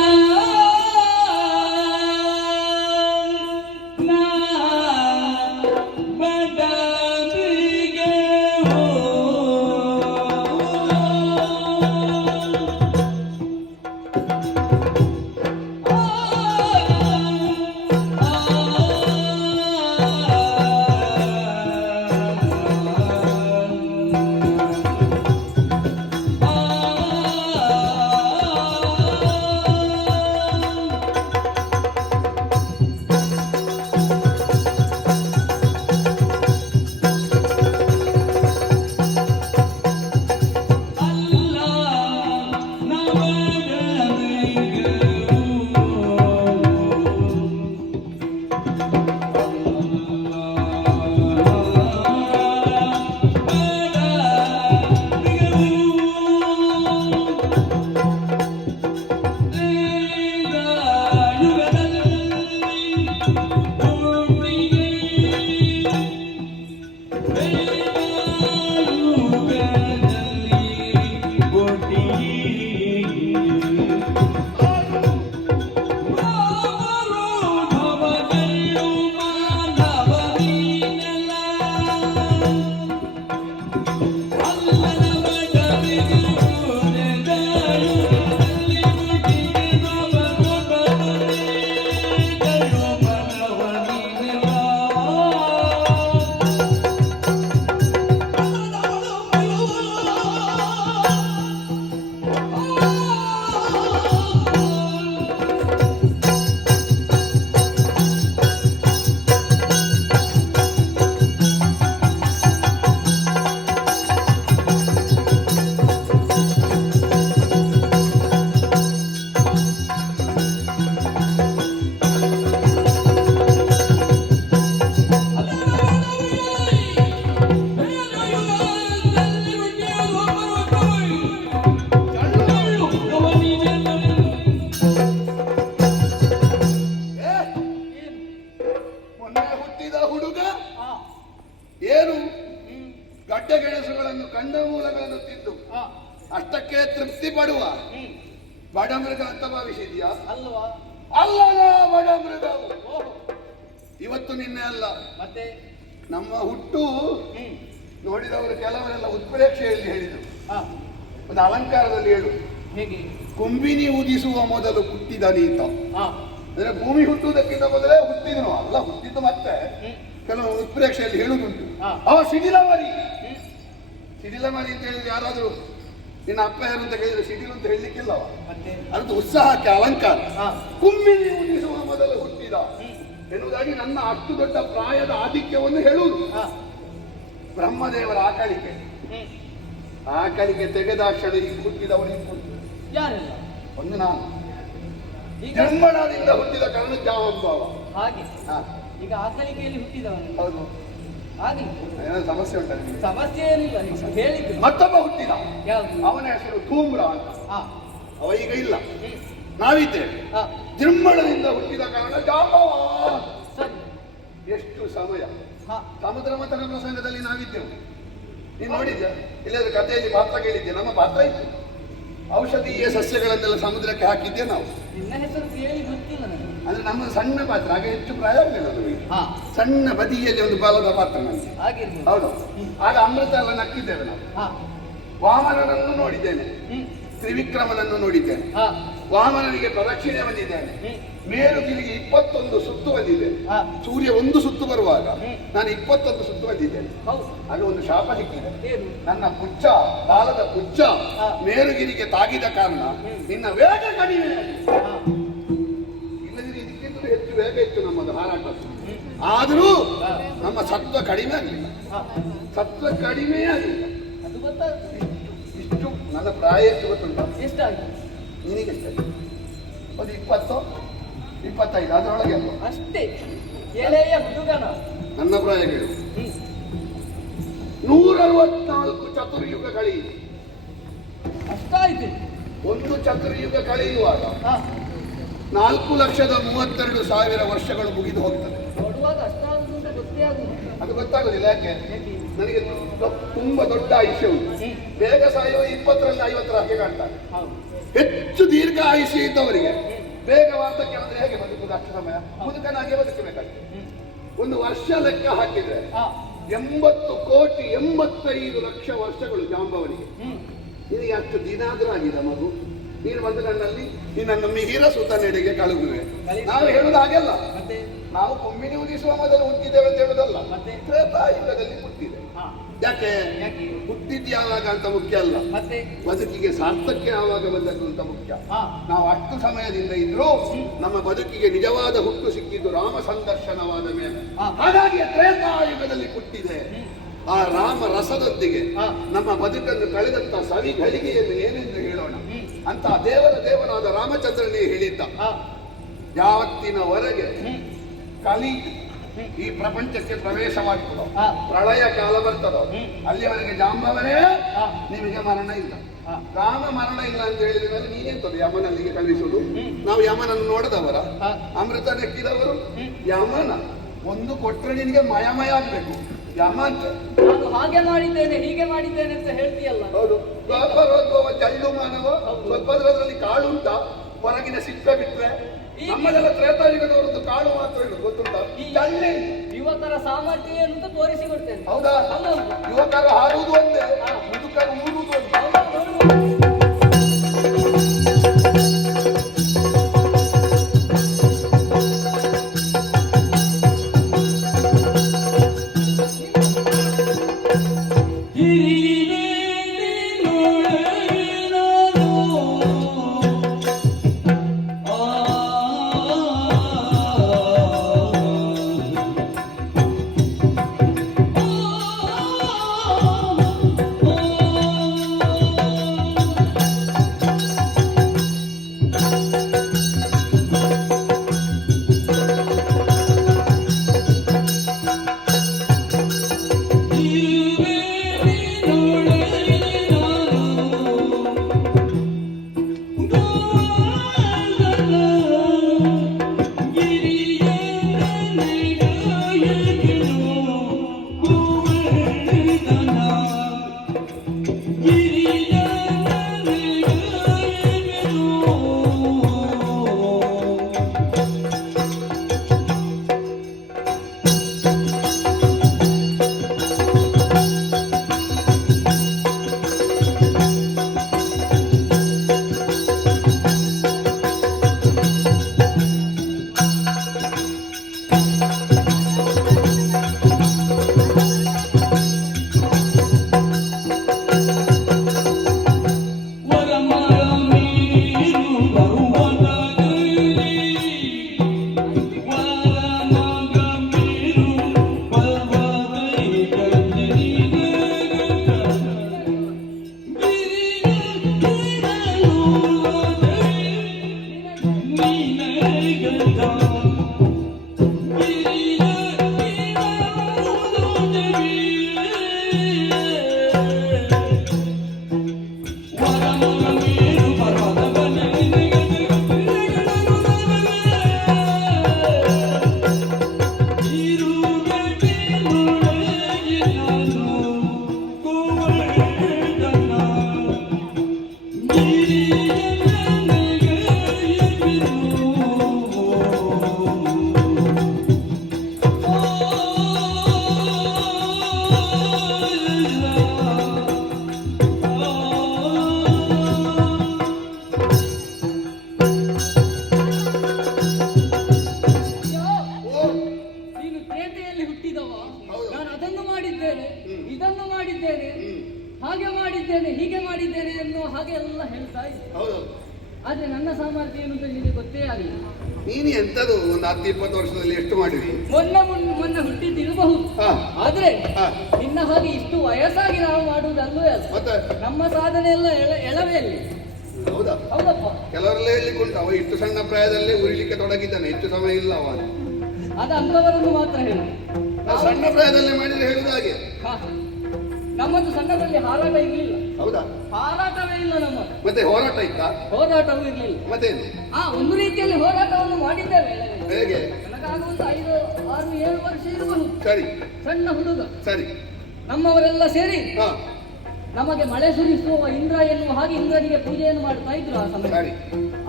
ಕಂದಮೂಲಗಳನ್ನು ತಿಂದು ಅಷ್ಟಕ್ಕೆ ತೃಪ್ತಿ ಪಡುವ ಬಡಮೃಗ ಅಂತ ಭಾವಿಸಿದ್ಯಾ? ಅಲ್ವಾ? ಅಲ್ಲಲ್ಲ, ಬಡಮೃಗವು ಇವತ್ತು ನಿನ್ನೆ ಅಲ್ಲ. ಮತ್ತೆ ನಮ್ಮ ಹುಟ್ಟು ನೋಡಿದವರು ಕೆಲವರೆಲ್ಲ ಉತ್ಪ್ರೇಕ್ಷೆಯಲ್ಲಿ ಹೇಳಿದರು, ಒಂದು ಅಲಂಕಾರದಲ್ಲಿ ಹೇಳು. ಹೇಗೆ? ಕುಂಬಿನಿ ಉದಿಸುವ ಮೊದಲು ಹುಟ್ಟಿದ ನೀತ. ಹಾ, ಅಂದ್ರೆ ಭೂಮಿ ಹುಟ್ಟುವುದಕ್ಕಿಂತ ಮೊದಲೇ ಹುಟ್ಟಿದನು ಅಲ್ಲ, ಹುಟ್ಟಿದ್ದು ಮತ್ತೆ ಕೆಲವು ಉತ್ಪ್ರೇಕ್ಷೆಯಲ್ಲಿ ಹೇಳುವುದುಂಟು. ಅವ ಸಿಡಿಲಮರಿ. ಸಿಡಿಲಮರಿ ಅಂತ ಹೇಳಿದ್ರೆ ಯಾರಾದ್ರೂ ನಿನ್ನ ಅಪ್ಪ ಯಾರು ಅಂತ ಹೇಳಿದ್ರೆ ಸಿಡಿಲು ಅಂತ ಹೇಳಲಿಕ್ಕಿಲ್ಲ. ಮತ್ತೆ ಅದು ಉತ್ಸಾಹಕ್ಕೆ ಅಲಂಕಾರ. ಕುಂಬಿನಿ ಉದಿಸುವ ಮೊದಲು ಹುಟ್ಟಿದ ಎನ್ನುವುದಾಗಿ ನನ್ನ ಅಷ್ಟು ದೊಡ್ಡ ಪ್ರಾಯದ ಆಧಿಕ್ಯವನ್ನು ಹೇಳುವುದು. ಬ್ರಹ್ಮದೇವರ ಆಕಳಿಕೆ ತೆಗೆದಾಕ್ಷಣ ಈಗ ಹುಟ್ಟಿದವನಿಗೆ ಯಾರೆಲ್ಲ? ಒಂದು ನಾನು ಜನ್ಮಡದಿಂದ ಹುಟ್ಟಿದ ಕಾರಣ ಜಾವಂಬಾವ. ಹಾಗೆ ಈಗ ಆಕಳಿಕೆಯಲ್ಲಿ ಹುಟ್ಟಿದವನು. ಹೌದು. ಹಾಗೆ ಏನಾದ್ರು ಸಮಸ್ಯೆ ಉಂಟ ನಿಮಗೆ? ಸಮಸ್ಯೆ ಏನಿಲ್ಲ, ಹೇಳಿದ್ರು. ಮತ್ತೊಬ್ಬ ಹುಟ್ಟಿದ, ಯಾವುದು? ಅವನ ಹೆಸರು ಧೂಮ್ರ ಅಂತ. ಅವ ಈಗ ಇಲ್ಲ, ನಾವಿದ್ದೇವೆ. ಹಾ, ಜನ್ಮಡದಿಂದ ಹುಟ್ಟಿದ ಕಾರಣ ಜಾಂಬವ. ಸರಿ. ಎಷ್ಟು ಸಮಯ ಹಾ, ಸಮುದ್ರ ಮಥನ ಪ್ರಸಂಗದಲ್ಲಿ ನಾವಿದ್ದೆವು. ನೀನು ನೋಡಿದ್ಯಾ? ಇಲ್ಲದ ಕಥೆಯಲ್ಲಿ ಪಾತ್ರ ಕೇಳಿದ್ದೆ. ನಮ್ಮ ಪಾತ್ರ ಇತ್ತು. ಔಷಧೀಯ ಸಸ್ಯಗಳನ್ನೆಲ್ಲ ಸಮುದ್ರಕ್ಕೆ ಹಾಕಿದ್ದೆ ನಾವು. ನಿನ್ನ ಹೆಸರು ಕೇಳಿ ಗೊತ್ತಿಲ್ಲ ನನಗೆ. ಅಂದ್ರೆ ನಮ್ಮ ಸಣ್ಣ ಪಾತ್ರ, ಆಗ ಹೆಚ್ಚು ಪ್ರಾಯ ಆಗಲಿಲ್ಲ ನಮಗೆ. ಹಾ, ಸಣ್ಣ ಬದಿಯಲ್ಲಿ ಒಂದು ಬಾಲದ ಪಾತ್ರ ನನಗೆ. ಹಾಗಿರ್ಬೋದು. ಹೌದು. ಆಗ ಅಮೃತ ಎಲ್ಲ ನಕ್ಕಿದ್ದೇವೆ ನಾವು. ಹಾ, ವಾಮನನನ್ನು ನೋಡಿದ್ದೇನೆ, ತ್ರಿವಿಕ್ರಮನನ್ನು ನೋಡಿದ್ದೇನೆ. ಹಾ, ವಾಮನನಿಗೆ ಪ್ರದಕ್ಷಿಣೆ ಬಂದಿದ್ದೇನೆ. ಮೇರುಗಿರಿಗೆ 21 ಸುತ್ತು ಬಂದಿದೆ. ಹಾ, ಸೂರ್ಯ ಒಂದು ಸುತ್ತು ಬರುವಾಗ ನಾನು 21 ಸುತ್ತು ಬಂದಿದ್ದೇನೆ. ಹೌದು. ಅದು ಒಂದು ಶಾಪ ಸಿಕ್ಕಿದೆ. ಏನು? ನನ್ನ ಪುಚ್ಚ, ಬಾಲದ ಪುಚ್ಚ ಮೇರುಗಿರಿಗೆ ತಾಗಿದ ಕಾರಣ ನಿನ್ನ ವೇಗ ಕಡಿಮೆ ಆಗಿದೆ. ಹಾ, ಇಲ್ಲದಿದ್ರೆ ಇದಕ್ಕಿಂತಲೂ ಹೆಚ್ಚು ವೇಗ ಇತ್ತು ನಮ್ಮದು ಹಾರಾಟ. ಆದರೂ ನಮ್ಮ ಸತ್ವ ಕಡಿಮೆ ಆಗಲಿಲ್ಲ. ಸತ್ವ ಕಡಿಮೆ ಆಗಲಿಲ್ಲ. ಅದು ಗೊತ್ತಾಗ್ತದೆ. ಇಷ್ಟು ನನ್ನ ಪ್ರಾಯ ಎಷ್ಟು ಗೊತ್ತುಂಟ? ಎಷ್ಟಾಯ್ತು ನಿನಗೆ ಎಷ್ಟಾಯ್ತು? ಒಂದು 20, 25 ಅದರೊಳಗೆ ಅಲ್ವ? ಅಷ್ಟೇ. ಎಳೆಯ ಹುಡುಗನ ನನ್ನ ಪ್ರಾಯ ಕೇಳು. 164 ಚತುರ್ಯುಗ ಕಳೆಯಿತು. ಅಷ್ಟಾಯ್ತು. ಒಂದು ಚತುರ್ಯುಗ ಕಳೆಯುವಾಗ 4,32,000 ವರ್ಷಗಳು ಮುಗಿದು ಹೋಗ್ತದೆ. ನೋಡುವಾಗ ಅಷ್ಟಾದ್ರು ಅಂತ ಗೊತ್ತೇ ಆಗುದು. ಅದು ಗೊತ್ತಾಗುದಿಲ್ಲ. ಯಾಕೆ? ನನಗೆ ತುಂಬಾ ದೊಡ್ಡ ಆಯುಷ್ಯ ಉಂಟು. ಬೇಗ ಸಾಯುವ 20ರಿಂದ 50 ಹಾಗೆ ಕಾಣ್ತಾರೆ. ಹೆಚ್ಚು ದೀರ್ಘ ಆಯುಷ್ಯ ಇದ್ದವರಿಗೆ ಬೇಗ ವಾರ್ಧಕ್ಯ ಅಂದ್ರೆ ಹೇಗೆ ಬದುಕುವುದು? ಅಷ್ಟು ಸಮಯ ಮುದುಕನಾಗಿ ಬದುಕಬೇಕಷ್ಟೆ. ಒಂದು ವರ್ಷ ಲೆಕ್ಕ ಹಾಕಿದ್ರೆ 80,85,00,000 ವರ್ಷಗಳು ಜಾಂಬವನಿಗೆ. ನಿನಗೆ ಅಷ್ಟು ದಿನ ಆದ್ರೂ ಆಗಿದೆ ಮಗು. ನೀನು ಬಂದು ನನ್ನಲ್ಲಿ ನಿನ್ನನ್ನು ಮಿಹಿರ ಸುತನೆಡೆಗೆ ಕಳುಗುವೆ. ನಾವು ಹೇಳುವುದು ಹಾಗೆಲ್ಲ. ನಾವು ಕುಂಬಿನಿ ಉದಿಸುವ ಮೊದಲು ಹುಟ್ಟಿದ್ದೇವೆ ಅಂತ ಹೇಳುದಲ್ಲ. ತ್ರೇತಾಯುಗದಲ್ಲಿ ಹುಟ್ಟಿದೆ. ಯಾಕೆ ಹುಟ್ಟಿದ್ದು ಯಾವಾಗ ಅಂತ ಮುಖ್ಯ ಅಲ್ಲ, ಬದುಕಿಗೆ ಸಾರ್ಥಕ್ಯ ಯಾವಾಗ ಬಂದದ್ದು ಅಂತ ಮುಖ್ಯ. ನಾವು ಅಷ್ಟು ಸಮಯದಿಂದ ಇದ್ರೂ ನಮ್ಮ ಬದುಕಿಗೆ ನಿಜವಾದ ಹುಟ್ಟು ಸಿಕ್ಕಿದ್ದು ರಾಮ ಸಂದರ್ಶನವಾದ ಮೇಲೆ. ಹಾಗಾಗಿ ತ್ರೇತಾಯುಗದಲ್ಲಿ ಹುಟ್ಟಿದೆ. ಆ ರಾಮ ರಸದೊಂದಿಗೆ ನಮ್ಮ ಬದುಕನ್ನು ಕಳೆದಂತ ಸವಿ ಘಳಿಗೆಯನ್ನು ಏನೆಂದು ಹೇಳೋಣ ಅಂತ ದೇವರಾದ ರಾಮಚಂದ್ರನೇ ಹೇಳಿದ್ದ. ಯಾವತ್ತಿನವರೆಗೆ ಕಲಿ ಈ ಪ್ರಪಂಚಕ್ಕೆ ಪ್ರವೇಶವಾಗ್ತದೋ, ಪ್ರಳಯ ಕಾಲ ಬರ್ತದೋ, ಅಲ್ಲಿವರೆಗೆ ಜಾಂಬವರೇ ನಿಮಗೆ ಮರಣ ಇಲ್ಲ. ರಾಮ ಮರಣ ಇಲ್ಲ ಅಂತ ಹೇಳಿದ ಮೇಲೆ ನೀನೆಂತದ್ದು ಯಮನಲ್ಲಿಗೆ ಕಳಿಸುವುದು? ನಾವು ಯಮನನ್ನು ನೋಡದವರ, ಅಮೃತ ನೆಕ್ಕಿದವರು. ಯಮನ ಒಂದು ಕೊಟ್ಟರೆ ನಿನಗೆ ಮಯಮಯ ಆಗ್ಬೇಕು. ಯಮ ಅಂತ ನಾನು ಹಾಗೆ ಮಾಡಿದ್ದೇನೆ ಹೀಗೆ ಮಾಡಿದ್ದೇನೆ ಅಂತ ಹೇಳ್ತೀಯಲ್ಲ. ಹೌದು. ದ್ವಾಪರೋದ್ಭವ ಜಲ್ಲು ಮಾನವ ಸ್ವಲ್ಪದ್ರಲ್ಲಿ ಕಾಳು ಉಂಟ, ಹೊರಗಿನ ಸಿಪ್ಪೆ ಬಿಟ್ರೆ. ನಮ್ಮದೆಲ್ಲ ತ್ರೇತಾಯುಗದವರದ್ದು ಕಾಳು ಮಾತ್ರ ಇರುದು, ಗೊತ್ತುಂಟ? ಯುವಕರ ಸಾಮರ್ಥ್ಯ ಏನು ಅಂತ ತೋರಿಸಿಕೊಡ್ತೇನೆ. ಹೌದಾ? ಯುವಕರು ಹಾರುವುದು ಒಂದೇ, ಮುದುಕರು ಊರುವುದು ಒಂದೇ. ಹಾಗೆ ಮಾಡಿದ್ದೇನೆ ಹೀಗೆ ಮಾಡಿದ್ದೇನೆ ಎನ್ನುವ ಹಾಗೆ ಎಲ್ಲ ಹೇಳ್ತಾ ಇದ್ದೆ. ಹೌದು. ಆದ್ರೆ ನನ್ನ ಸಾಮರ್ಥ್ಯ ಏನು ಅಂತ ನಿಮಗೆ ಗೊತ್ತೇ ಆಗಲಿಲ್ಲ. ನೀನು ಎಂತದು ಒಂದು 10-20 ವರ್ಷದಲ್ಲಿ ಎಷ್ಟು ಮಾಡಿರಿ? ಮೊನ್ನೆ ಹುಟ್ಟಿದ್ದಿರಬಹುದು. ಆದ್ರೆ ನಿನ್ನ ಹಾಗೆ ಇಷ್ಟು ವಯಸ್ಸಾಗಿ ನಾವು ಮಾಡುವುದಲ್ಲವೇ ಅಲ್ಲ. ಮತ್ತೆ ನಮ್ಮ ಸಾಧನೆ ಎಲ್ಲ ಎಳವೆಯಲ್ಲಿ. ಹೌದಾ? ಹೌದಪ್ಪ. ಕೆಲವರೆಲ್ಲ ಹೇಳಲಿಕ್ಕೆ ಉಂಟು, ಅವ ಇಷ್ಟು ಸಣ್ಣ ಪ್ರಾಯದಲ್ಲೇ ಉರಿಲಿಕ್ಕೆ ತೊಡಗಿದ್ದಾನೆ, ಹೆಚ್ಚು ಸಮಯ ಇಲ್ಲ ಅವ. ಅದು ಅಂತವರನ್ನು ಮಾತ್ರ ಹೇಳಿ. ಸಣ್ಣ ಪ್ರಾಯದಲ್ಲೇ ಮಾಡಿದ್ರೆ ಹೇಳುದು ಹಾಗೆ. ನಮ್ಮದು ಸಣ್ಣದಲ್ಲಿ ಹಾರಾಟ ಇರ್ಲಿಲ್ಲ. ಹೌದಾ? ಹಾರಾಟವೇ ಇಲ್ಲ ನಮ್ಮದು. ಮತ್ತೆ ಹೋರಾಟ ಇತ್ತಾ? ಹೋರಾಟವೂ ಇರ್ಲಿಲ್ಲ. ಮತ್ತೇನು? ಒಂದು ರೀತಿಯಲ್ಲಿ ಹೋರಾಟವನ್ನು ಮಾಡಿದ್ದೇವೆ. ಹೇಗೆ? ನನಗಾಗುವಂತ 5, 6, 7 ವರ್ಷ ಇರಬಹುದು. ಸರಿ. ಸಣ್ಣ ಹುಡುಗ. ಸರಿ. ನಮ್ಮವರೆಲ್ಲ ಸೇರಿ ನಮಗೆ ಮಳೆ ಸುರಿಸುವ ಇಂದ್ರ ಎನ್ನುವ ಹಾಗೆ ಇಂದ್ರನಿಗೆ ಪೂಜೆಯನ್ನು ಮಾಡ್ತಾ ಇದ್ರು ಆ ಸಮಯ. ಸರಿ.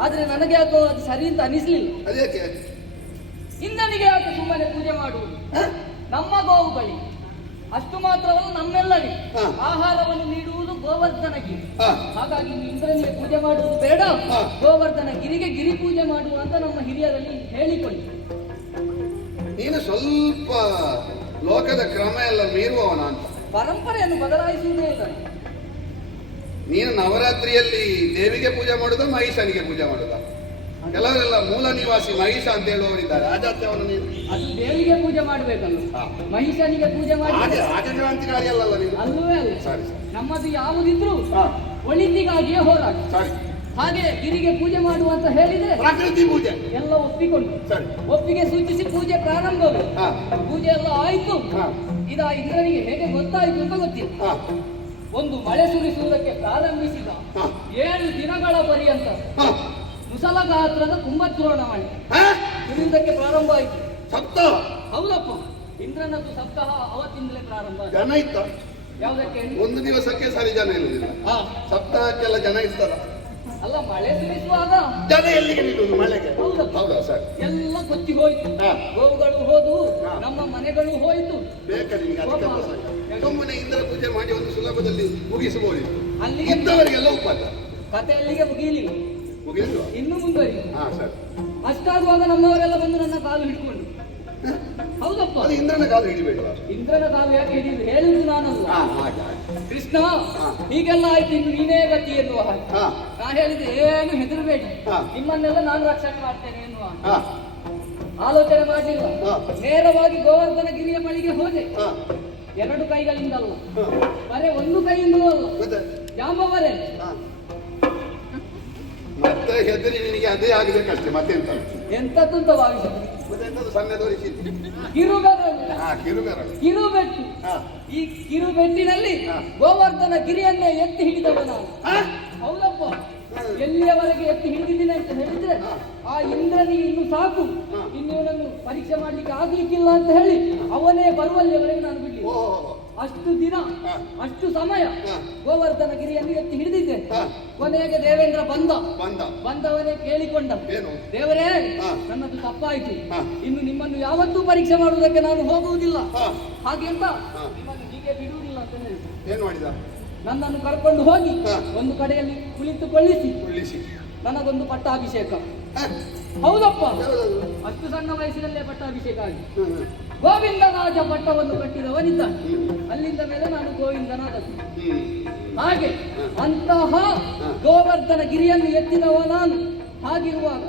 ಆದ್ರೆ ನನಗೆ ಯಾಕೋ ಅದು ಸರಿ ಅಂತ ಅನಿಸ್ಲಿಲ್ಲ. ಅದೇಕೆ? ಇಂದ್ರನಿಗೆ ಯಾಕೆ ಸುಮ್ಮನೆ ಪೂಜೆ ಮಾಡುವುದು? ನಮ್ಮ ಗೋವುಗಳಿಗೆ ಅಷ್ಟು ಮಾತ್ರವಲ್ಲ, ನಮ್ಮೆಲ್ಲರಿಗೆ ಆಹಾರವನ್ನು ನೀಡುವುದು ಗೋವರ್ಧನಗಿರಿ. ಹಾಗಾಗಿ ಇಂದ್ರನಿಗೆ ಪೂಜೆ ಮಾಡುವುದು ಬೇಡ, ಗೋವರ್ಧನ ಗಿರಿಗೆ ಗಿರಿ ಪೂಜೆ ಮಾಡುವ ಅಂತ ನಮ್ಮ ಹಿರಿಯರಲ್ಲಿ ಹೇಳಿಕೊಳ್ಳಿ. ನೀನು ಸ್ವಲ್ಪ ಲೋಕದ ಕ್ರಮ ಎಲ್ಲ ಮೀರುವವನ ಅಂತ. ಪರಂಪರೆಯನ್ನು ಬದಲಾಯಿಸುವುದೇ ಇಲ್ಲ. ನೀನು ನವರಾತ್ರಿಯಲ್ಲಿ ದೇವಿಗೆ ಪೂಜೆ ಮಾಡುದ, ಮಹಿಷನಿಗೆ ಪೂಜೆ ಮಾಡುದ? ಕೆಲವರೆಲ್ಲ ಮೂಲ ನಿವಾಸಿ ಮಹಿಷ ಅಂತ ಹೇಳುವವರಿದ್ದಾರೆ. ಆ ಜಾತ್ಯವನ್ನು ನೀನು ಅದು ದೇವಿಗೆ ಪೂಜೆ ಮಾಡಬೇಕಲ್ಲ, ಮಹಿಷನಿಗೆ ಪೂಜೆ ಮಾಡಿ ರಾಜಕ್ರಾಂತಿಕಾರಿ ಅಲ್ಲಲ್ಲ ನೀನು? ಅಲ್ಲವೇ ಅಲ್ಲ. ಸರಿ. ನಮ್ಮದು ಯಾವುದಿದ್ರು ಒಳಿತಿಗಾಗಿಯೇ ಹೋರಾಟ. ಸರಿ. ಹಾಗೆ ಗಿರಿಗೆ ಪೂಜೆ ಮಾಡುವ ಅಂತ ಹೇಳಿದ್ರೆ ಪ್ರಕೃತಿ ಪೂಜೆ ಎಲ್ಲ ಒಪ್ಪಿಕೊಂಡು ಸರಿ. ಒಪ್ಪಿಗೆ ಸೂಚಿಸಿ ಪೂಜೆ ಪ್ರಾರಂಭವೇ. ಪೂಜೆ ಎಲ್ಲ ಆಯ್ತು. ಇದ ಇಂದ್ರನಿಗೆ ಹೇಗೆ ಗೊತ್ತಾಯ್ತು ಅಂತ ಗೊತ್ತಿಲ್ಲ. ಒಂದು ಮಳೆ ಸುರಿಸುವುದಕ್ಕೆ ಪ್ರಾರಂಭಿಸಿದ 7 ದಿನಗಳ ಪರ್ಯಂತ ಮುಸಲ ಗಾತ್ರದ ಕುಂಭದ್ರೋಣ ಮಳೆ ಸುರಿಯುವುದಕ್ಕೆ ಪ್ರಾರಂಭ ಆಯ್ತು. ಸಪ್ತಾಹ? ಹೌದಪ್ಪ. ಇಂದ್ರನದ್ದು ಸಪ್ತಾಹ ಅವತ್ತಿಂದಲೇ ಪ್ರಾರಂಭ. ಜನ ಇತ್ತ? ಯಾವುದಕ್ಕೆ? ಒಂದು ದಿವಸಕ್ಕೆ ಸರಿ ಜನ ಇರುವುದಿಲ್ಲ. ಸಪ್ತಾಹಕ್ಕೆಲ್ಲ ಜನ ಇರ್ತಾರ? ಅಲ್ಲ, ಮಳೆ ಸುರಿಸುವಾಗ ಜನ ಎಲ್ಲಿಗೆ ನಿಲ್ಲುವುದು ಮಳೆಗೆ? ಹೌದಾ ಸರ್? ಎಲ್ಲ ಕೊಚ್ಚಿ ಹೋಯ್ತು. ಗೋವುಗಳು ಹೋದು, ನಮ್ಮ ಮನೆಗಳು ಹೋಯ್ತು. ಸುಮ್ಮನೆ ಇಂದ್ರ ಪೂಜೆ ಮಾಡಿ ಒಂದು ಸುಲಭದಲ್ಲಿ ಮುಗಿಸಬಹುದು. ಅಲ್ಲಿಗೆ ಇದ್ದವರಿಗೆಲ್ಲ ಉಪವಾಸ. ಕತೆ ಅಲ್ಲಿಗೆ ಮುಗಿಯಲಿಲ್ಲ, ಮುಗಿಲಿಲ್ಲ, ಇನ್ನು ಮುಂದುವರಿ. ಸರ್. ಅಷ್ಟಾಗುವಾಗ ನಮ್ಮವರೆಲ್ಲ ಬಂದು ನನ್ನ ಕಾಲು ಹಿಡ್ಕೊಂಡು. ಹೌದಪ್ಪ. ಇಂದ್ರನ ಕಾಲು ಹಿಡಿಬೇಡ. ಇಂದ್ರನ ಕಾಲು ಯಾಕೆ ಹಿಡಿದು ಹೇಳಿದ್ದು ನಾನಲ್ಲ. ಕೃಷ್ಣ ಹೀಗೆಲ್ಲ ಆಯ್ತು, ಇನ್ನು ನೀನೇ ಗತಿ ಎನ್ನುವ ಹಾಗೆ. ನಾ ಹೇಳಿದೆ, ಏನು ಹೆದರಬೇಡಿ, ನಿಮ್ಮನ್ನೆಲ್ಲ ನಾನು ರಕ್ಷಣೆ ಮಾಡ್ತೇನೆ ಎನ್ನುವ ಆಲೋಚನೆ ಮಾಡಲಿಲ್ಲ. ನೇರವಾಗಿ ಗೋವರ್ಧನ ಗಿರಿಯ ಬಳಿಗೆ ಹೋದೆ. 2 ಕೈಗಳಿಂದಲ್ಲ, ಬರೇ 1 ಕೈಯಿಂದಲೂ ಅಲ್ಲ, ಜಾಂಬವರೇ. ಮತ್ತೆ ಹೆದರಿ ನಿನಗೆ ಅದೇ ಆಗಬೇಕಷ್ಟೇ, ಮತ್ತೆಂತ? ಎಂತದ್ದು ಅಂತ ಭಾವಿಸಿದೆ. ಸಣ್ಣ ತೋರಿಸಿ ಕಿರುಬೆಟ್ಟು. ಈ ಕಿರುಬೆಟ್ಟಿನಲ್ಲಿ ಗೋವರ್ಧನ ಗಿರಿಯನ್ನೇ ಎತ್ತಿ ಹಿಡಿದವ ನಾನು. ಹೌದಪ್ಪ. ಎಲ್ಲಿಯವರೆಗೆ ಎತ್ತಿ ಹಿಡಿದಿದ್ದೀನಿ ಅಂತ ಹೇಳಿದ್ರೆ, ಆ ಇಂದ್ರನಿಗೆ ಇನ್ನು ಸಾಕು, ಇನ್ನೇನನ್ನು ಪರೀಕ್ಷೆ ಮಾಡ್ಲಿಕ್ಕೆ ಆಗ್ಲಿಕ್ಕಿಲ್ಲ ಅಂತ ಹೇಳಿ ಅವನೇ ಬರುವಲ್ಲಿಯವರೆಗೆ ನಾನು ಬಿಡ್ಲಿ. ಅಷ್ಟು ದಿನ, ಅಷ್ಟು ಸಮಯ ಗೋವರ್ಧನ ಗಿರಿಯನ್ನು ಎತ್ತಿ ಹಿಡಿದಿದ್ದೆ. ಕೊನೆಗೆ ದೇವೇಂದ್ರ ಬಂದವನೇ ಕೇಳಿಕೊಂಡ, ದೇವರೇ ನನ್ನದು ತಪ್ಪಾಯಿತು, ಇನ್ನು ನಿಮ್ಮನ್ನು ಯಾವತ್ತೂ ಪರೀಕ್ಷೆ ಮಾಡುವುದಕ್ಕೆ ನಾನು ಹೋಗುವುದಿಲ್ಲ, ಹಾಗೆ ಅಂತ ನಿಮ್ಮನ್ನು ಹೀಗೆ ಬಿಡುವುದಿಲ್ಲ ಅಂತ ಹೇಳಿ ಏನು ಮಾಡಿದ? ನನ್ನನ್ನು ಕರ್ಕೊಂಡು ಹೋಗಿ ಒಂದು ಕಡೆಯಲ್ಲಿ ಕುಳಿತುಕೊಳ್ಳಿಸಿ ನನಗೊಂದು ಪಟ್ಟಾಭಿಷೇಕ. ಹೌದಪ್ಪ, ಅಷ್ಟು ಸಣ್ಣ ವಯಸ್ಸಿನಲ್ಲೇ ಪಟ್ಟಾಭಿಷೇಕ ಆಗಿ ಗೋವಿಂದರಾಜ ಪಟ್ಟವನ್ನು ಕಟ್ಟಿದವನಿದ್ದ. ಅಲ್ಲಿಂದ ಮೇಲೆ ನಾನು ಗೋವಿಂದನಾದದ್ದು. ಹಾಗೆ ಅಂತಹ ಗೋವರ್ಧನ ಗಿರಿಯನ್ನು ಎತ್ತಿದವ ನಾನು. ಹಾಗಿರುವಾಗ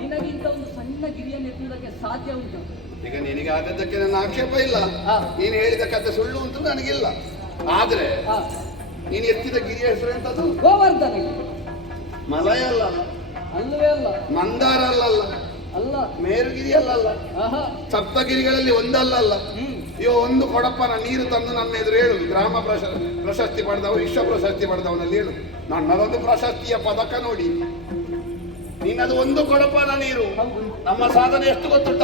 ನಿನಗಿಂತ ಒಂದು ಸಣ್ಣ ಗಿರಿಯನ್ನು ಎತ್ತುವುದಕ್ಕೆ ಸಾಧ್ಯ ಉಂಟು? ಈಗ ನಿನಗೆ ಆದದ್ದಕ್ಕೆ ನನ್ನ ಆಕ್ಷೇಪ ಇಲ್ಲ. ನೀನು ಹೇಳಿದ ಕಥೆ ಸುಳ್ಳು ಅಂತ ನನಗಿಲ್ಲ. ಆದ್ರೆ ನೀನು ಎತ್ತಿದ ಗಿರಿಯ ಹೆಸರು ಎಂತದ್ದು? ಗೋವರ್ಧನ. ಮಲಯ ಅಲ್ಲ, ಅಲ್ಲವೇ ಅಲ್ಲ. ಮಂದಾರ ಅಲ್ಲ, ಮೇರುಗಿರಿ ಅಲ್ಲ, ಸಪ್ತಗಿರಿಗಳಲ್ಲಿ ಒಂದಲ್ಲ. ಇವ ಒಂದು ಕೊಡಪ್ಪನ ನೀರು ತಂದು ನನ್ನ ಎದುರು ಹೇಳುದು, ಗ್ರಾಮ ಪ್ರಶಸ್ತಿ ಪಡೆದವ, ವಿಶ್ವ ಪ್ರಶಸ್ತಿ ಪಡೆದವನಲ್ಲಿ ಹೇಳು, ನನ್ನದೊಂದು ಪ್ರಶಸ್ತಿಯ ಪದಕ ನೋಡಿ. ನಿನ್ನದು ಒಂದು ಕೊಡಪ್ಪನ ನೀರು. ನಮ್ಮ ಸಾಧನೆ ಎಷ್ಟು ಗೊತ್ತುಂಟ?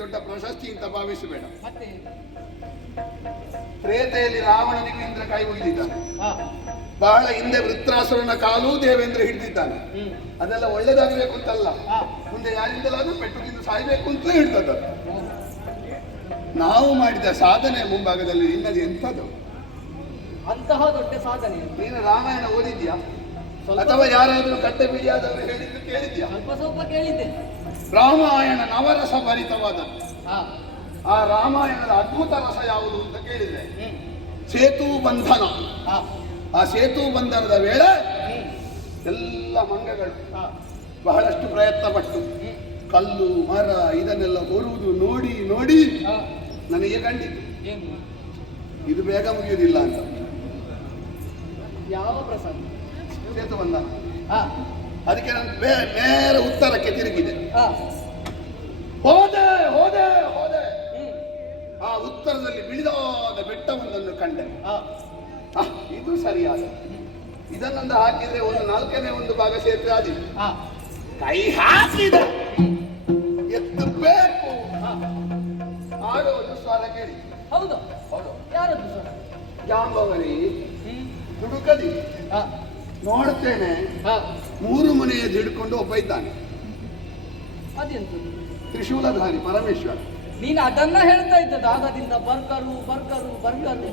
ದೊಡ್ಡ ಪ್ರಶಸ್ತಿ ಅಂತ ಭಾವಿಸಬೇಡ. ಮತ್ತೆ ತ್ರೇತೆಯಲ್ಲಿ ರಾವಣನಿಗೂ ಇಂದ್ರ ಕೈ ಮುಗಿದಿದ್ದಾನೆ. ಹಾ ಬಹಳ ಹಿಂದೆ ವೃತ್ರಾಸುರನ ಕಾಲೂ ದೇವೇಂದ್ರ ಹಿಡಿದಿದ್ದಾನೆ. ಅದೆಲ್ಲ ಒಳ್ಳೇದಾಗಬೇಕು ಅಂತಲ್ಲ, ಮುಂದೆ ಯಾರಿಂದಲಾದ್ರೂ ಪೆಟ್ಟು ತಿಂದು ಸಾಯ್ಬೇಕು ಅಂತಲೇ ಹಿಡ್ತದ. ನಾವು ಮಾಡಿದ ಸಾಧನೆ ಮುಂಭಾಗದಲ್ಲಿ ನಿನ್ನದು ಎಂಥದ್ದು? ಅಂತಹ ದೊಡ್ಡ ಸಾಧನೆ. ನೀನು ರಾಮಾಯಣ ಓದಿದ್ಯಾ ಅಥವಾ ಯಾರಾದ್ರೂ ಕಟ್ಟೆ ಬಿಡಿಯಾದವರು ಹೇಳಿದ್ದು ಕೇಳಿದ್ಯಾ? ಸ್ವಲ್ಪ ಸ್ವಲ್ಪ ಕೇಳಿದ್ದೆ. ರಾಮಾಯಣ ನವರಸ ಭರಿತವಾದ ಹಾ ಆ ರಾಮಾಯಣದ ಅದ್ಭುತ ರಸ ಯಾವುದು ಅಂತ ಕೇಳಿದ್ರೆ ಸೇತು ಬಂಧನ. ಆ ಸೇತು ಬಂಧನದ ವೇಳೆ ಎಲ್ಲ ಮಂಗಗಳು ಬಹಳಷ್ಟು ಪ್ರಯತ್ನ ಪಟ್ಟು ಕಲ್ಲು ಮರ ಇದನ್ನೆಲ್ಲ ಬರುವುದು ನೋಡಿ ನೋಡಿ ನನಗೆ ಕಂಡಿತು ಇದು ಬೇಗ ಮುಗಿಯುವುದಿಲ್ಲ ಅಂತ. ಯಾವ ಪ್ರಸಂಗ? ಸೇತು ಬಂಧನ. ಅದಕ್ಕೆ ನಾನು ನೇರ ಉತ್ತರಕ್ಕೆ ತಿರುಗಿದೆ. ಹೋದೆ ಹೋದೆ ಹೋದೆ ಆ ಉತ್ತರದಲ್ಲಿ ಬಿಳಿದಾದ ಬೆಟ್ಟವೊಂದನ್ನು ಕಂಡೆ. ಇದು ಸರಿಯಾದ. ಇದನ್ನೊಂದು ಹಾಕಿದ್ರೆ ಒಂದು 4ನೇ ಒಂದು ಭಾಗ ಸೇತುವೆ ಆದಿಲ್ಲ. ಕೈ ಹಾಕಿದ ಎತ್ತಬೇಕು ಆಗ ಒಂದು ಸ್ವರ ಕೇಳಿ. ಹೌದು ಹೌದು, ಯಾರದ್ದು ಸ್ವರ? ಜಾಂಬವರಿ ಹುಡುಕದಿ ನೋಡುತ್ತೇನೆ 3 ಮನೆಯದ್ದು ಹಿಡ್ಕೊಂಡು ಒಬ್ಬ ಇದ್ದಾನೆ. ಅದೆಂತದ್ದು? ತ್ರಿಶೂಲಧಾರಿ ಪರಮೇಶ್ವರ. ನೀನು ಅದನ್ನ ಹೇಳ್ತಾ ಇದ್ದದ್ದು ಆಗದಿಂದ ಬರ್ಗರು ಬರ್ಗರು ಬರ್ಗರು.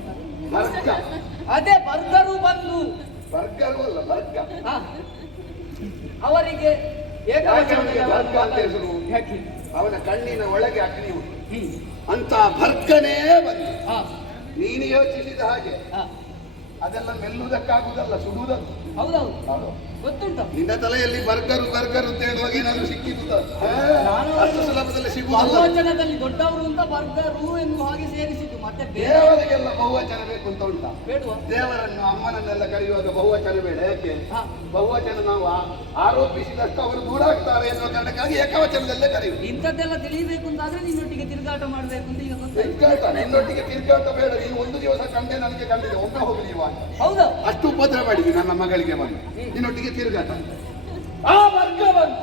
ಬರ್ಗ. ಅದೇ ಬರ್ಗರು ಬಂದು ಬರ್ಗರು ಅಲ್ಲ, ಬರ್ಗ. ಅವರಿಗೆ ಬರ್ಗ ಅಂತ ಹೆಸರು. ಯಾಕೆ? ಅವನ ಕಣ್ಣಿನ ಒಳಗೆ ಅಗ್ನಿ ಉಂಟು ಅಂತ ಭರ್ಗನೇ ಬಂದು. ನೀನು ಯೋಚಿಸಿದ ಹಾಗೆ ಅದೆಲ್ಲ ಮೆಲ್ಲುವುದಕ್ಕಾಗುವುದಲ್ಲ, ಸುಡುವುದಲ್ಲ. ಹೌದೌದು ಗೊತ್ತುಂಟ. ನಿನ್ನ ತಲೆಯಲ್ಲಿ ಬರ್ಗರು ಬರ್ಗರು ಅಂತ ಹೇಳುವಾಗ ಏನಾದ್ರು ಸಿಕ್ಕಿದ್ದು ನಾನು ಅಷ್ಟು ಸುಲಭದಲ್ಲಿ ಸಿಗುವುದಲ್ಲ. ಬಹುವಚನದಲ್ಲಿ ದೊಡ್ಡವರು ಅಂತ ಬರ್ಗರು ಎನ್ನುವ ಹಾಗೆ ಸೇರಿಸಿದ್ದು. ಮತ್ತೆ ದೇವರಿಗೆಲ್ಲ ಬಹುವಚನ ಬೇಕು ಅಂತ ಉಂಟ? ಬೇಡುವ. ದೇವರನ್ನು ಅಮ್ಮನನ್ನೆಲ್ಲ ಕರೆಯುವಾಗ ಬಹುವಚನ ಬೇಡ. ಯಾಕೆ? ಬಹುವಚನ ನಾವು ಆರೋಪಿಸಿದಷ್ಟು ಅವರು ದೂರ ಆಗ್ತಾರೆ ಎನ್ನುವ ಕಾರಣಕ್ಕಾಗಿ ಏಕವಚನದಲ್ಲೇ ಕರೆಯುವುದು. ಇಂಥದ್ದೆಲ್ಲ ತಿಳಿಯಬೇಕು ಅಂತಾದ್ರೆ ನಿನ್ನೊಟ್ಟಿಗೆ ತಿರುಗಾಟ ಮಾಡ್ಬೇಕು ಅಂತ ಈಗ ತಿರ್ಗಾಟ. ನಿನ್ನೊಟ್ಟಿಗೆ ತಿರ್ಗಾಟ ಬೇಡ. ನೀನು ಒಂದು ದಿವಸ ಕಂಡೆ ನನಗೆ ಕಂಡಿದೆ, ಒಮ್ಮೆ ಹೋಗಲಿ ಇವಾಗ. ಹೌದಾ? ಅಷ್ಟು ಉಪದ್ರ ಮಾಡಿದ್ವಿ ನನ್ನ ಮಗಳಿಗೆ ಬಂದು ನಿನ್ನೊಟ್ಟಿಗೆ ತಿರುಗಾಟ. ಆ ವರ್ಗವನ್ನು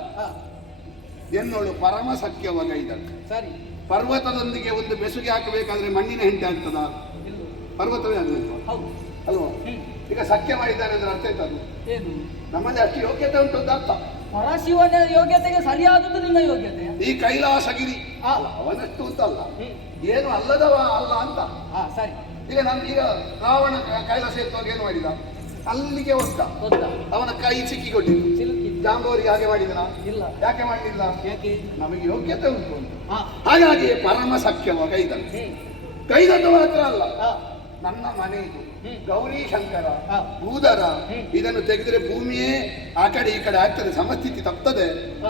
ಎನ್ನೋಳು ಪರಮ ಸಖ್ಯವಾಗ ಇದ್ದಾಳೆ. ಸರಿ. ಪರ್ವತದೊಂದಿಗೆ ಒಂದು ಬೆಸುಗೆ ಹಾಕಬೇಕಾದ್ರೆ ಮಣ್ಣಿನ ಹೆಂಟೆ ಆಗ್ತದ? ಪರ್ವತವೇ ಆಗಬೇಕು ಅಲ್ವಾ? ಈಗ ಸಖ್ಯ ಮಾಡಿದ್ದಾನೆ ಅಂದ್ರೆ ಅರ್ಥ ಆಯ್ತದು ಏನು? ನಮ್ಮಲ್ಲಿ ಅಷ್ಟು ಯೋಗ್ಯತೆ ಉಂಟು ಅಂತ ಅರ್ಥ. ಪರಶಿವನ ಯೋಗ್ಯತೆಗೆ ಸರಿಯಾದದ್ದು ನಿನ್ನ ಯೋಗ್ಯತೆ. ಈ ಕೈಲಾಸಗಿರಿ ಅವನಷ್ಟು ಅಂತಲ್ಲ, ಏನು ಅಲ್ಲದವ ಅಲ್ಲ ಅಂತ. ಸರಿ. ಈಗ ರಾವಣ ಕೈಲಾಸ ಎತ್ತುವಾಗ ಏನು ಮಾಡಿದ? ಅಲ್ಲಿಗೆ ಹೋದ, ಅವನ ಕೈ ಸಿಕ್ಕಿಕೊಂಡಿದ್ದು. ಜಾಂಬವರಿಗೆ ಹಾಗೆ ಮಾಡಿದನ? ಇಲ್ಲ. ಯಾಕೆ ಮಾಡಲಿಲ್ಲ? ಯಾಕೆ? ನಮಗೆ ಯೋಗ್ಯತೆ ಉಂಟು. ಹಾಗಾಗಿ ಪರಮ ಸಖ್ಯವ ಕೈದ. ಕೈದದ್ದು ಮಾತ್ರ ಅಲ್ಲ, ನನ್ನ ಮನೆ ಇದು ಗೌರಿ ಶಂಕರ ಭೂಧರ. ಇದನ್ನು ತೆಗೆದ್ರೆ ಭೂಮಿಯೇ ಆ ಕಡೆ ಈ ಕಡೆ ಆಗ್ತದೆ, ಸಮಸ್ಥಿತಿ ತಪ್ತದೆ.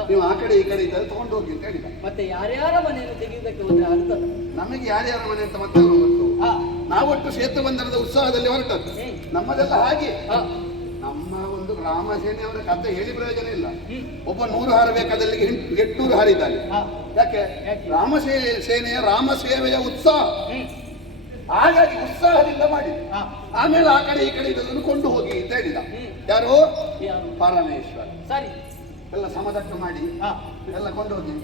ನೀವು ಆ ಕಡೆ ಈ ಕಡೆ ಇದ್ದರೆ ತಗೊಂಡು ಹೋಗಿ ಅಂತ ಹೇಳಿದ. ಮತ್ತೆ ಯಾರ್ಯಾರ ಮನೆಯನ್ನು ತೆಗೆಯುವುದಕ್ಕೆ ಹೋದ್ರೆ ಆಗ್ತದೆ? ನಮಗೆ ಯಾರ್ಯಾರ ಮನೆ ಅಂತ ಮತ್ತೆ ಗೊತ್ತು. ನಾವೊಟ್ಟು ಸೇತು ಬಂಧನದ ಉತ್ಸಾಹದಲ್ಲಿ ಹೊರಟದ್ದು. ನಮ್ಮದೆಲ್ಲ ಹಾಗೆ. ನಮ್ಮ ಒಂದು ಗ್ರಾಮ ಸೇನೆಯವರ ಕಥೆ ಹೇಳಿ ಪ್ರಯೋಜನ ಇಲ್ಲ. ಒಬ್ಬ 100 ಹಾರಬೇಕಾದಲ್ಲಿ 800 ಹಾರಿದ್ದಾನೆ. ಯಾಕೆ? ರಾಮ ಸೇನೆಯ ರಾಮ ಸೇವೆಯ ಉತ್ಸಾಹ. ಹಾಗಾಗಿ ಉತ್ಸಾಹದಿಂದ ಮಾಡಿ ಆಮೇಲೆ ಆ ಕಡೆ ಈ ಕಡೆ ಇದನ್ನು ಕೊಂಡು ಹೋಗಿ ಅಂತ ಹೇಳಿದ. ಯಾರು? ಪರಮೇಶ್ವರ. ಸರಿ. ಎಲ್ಲ ಸಮದಟ್ಟು ಮಾಡಿ ಎಲ್ಲ ಕೊಂಡು ಹೋಗಿ.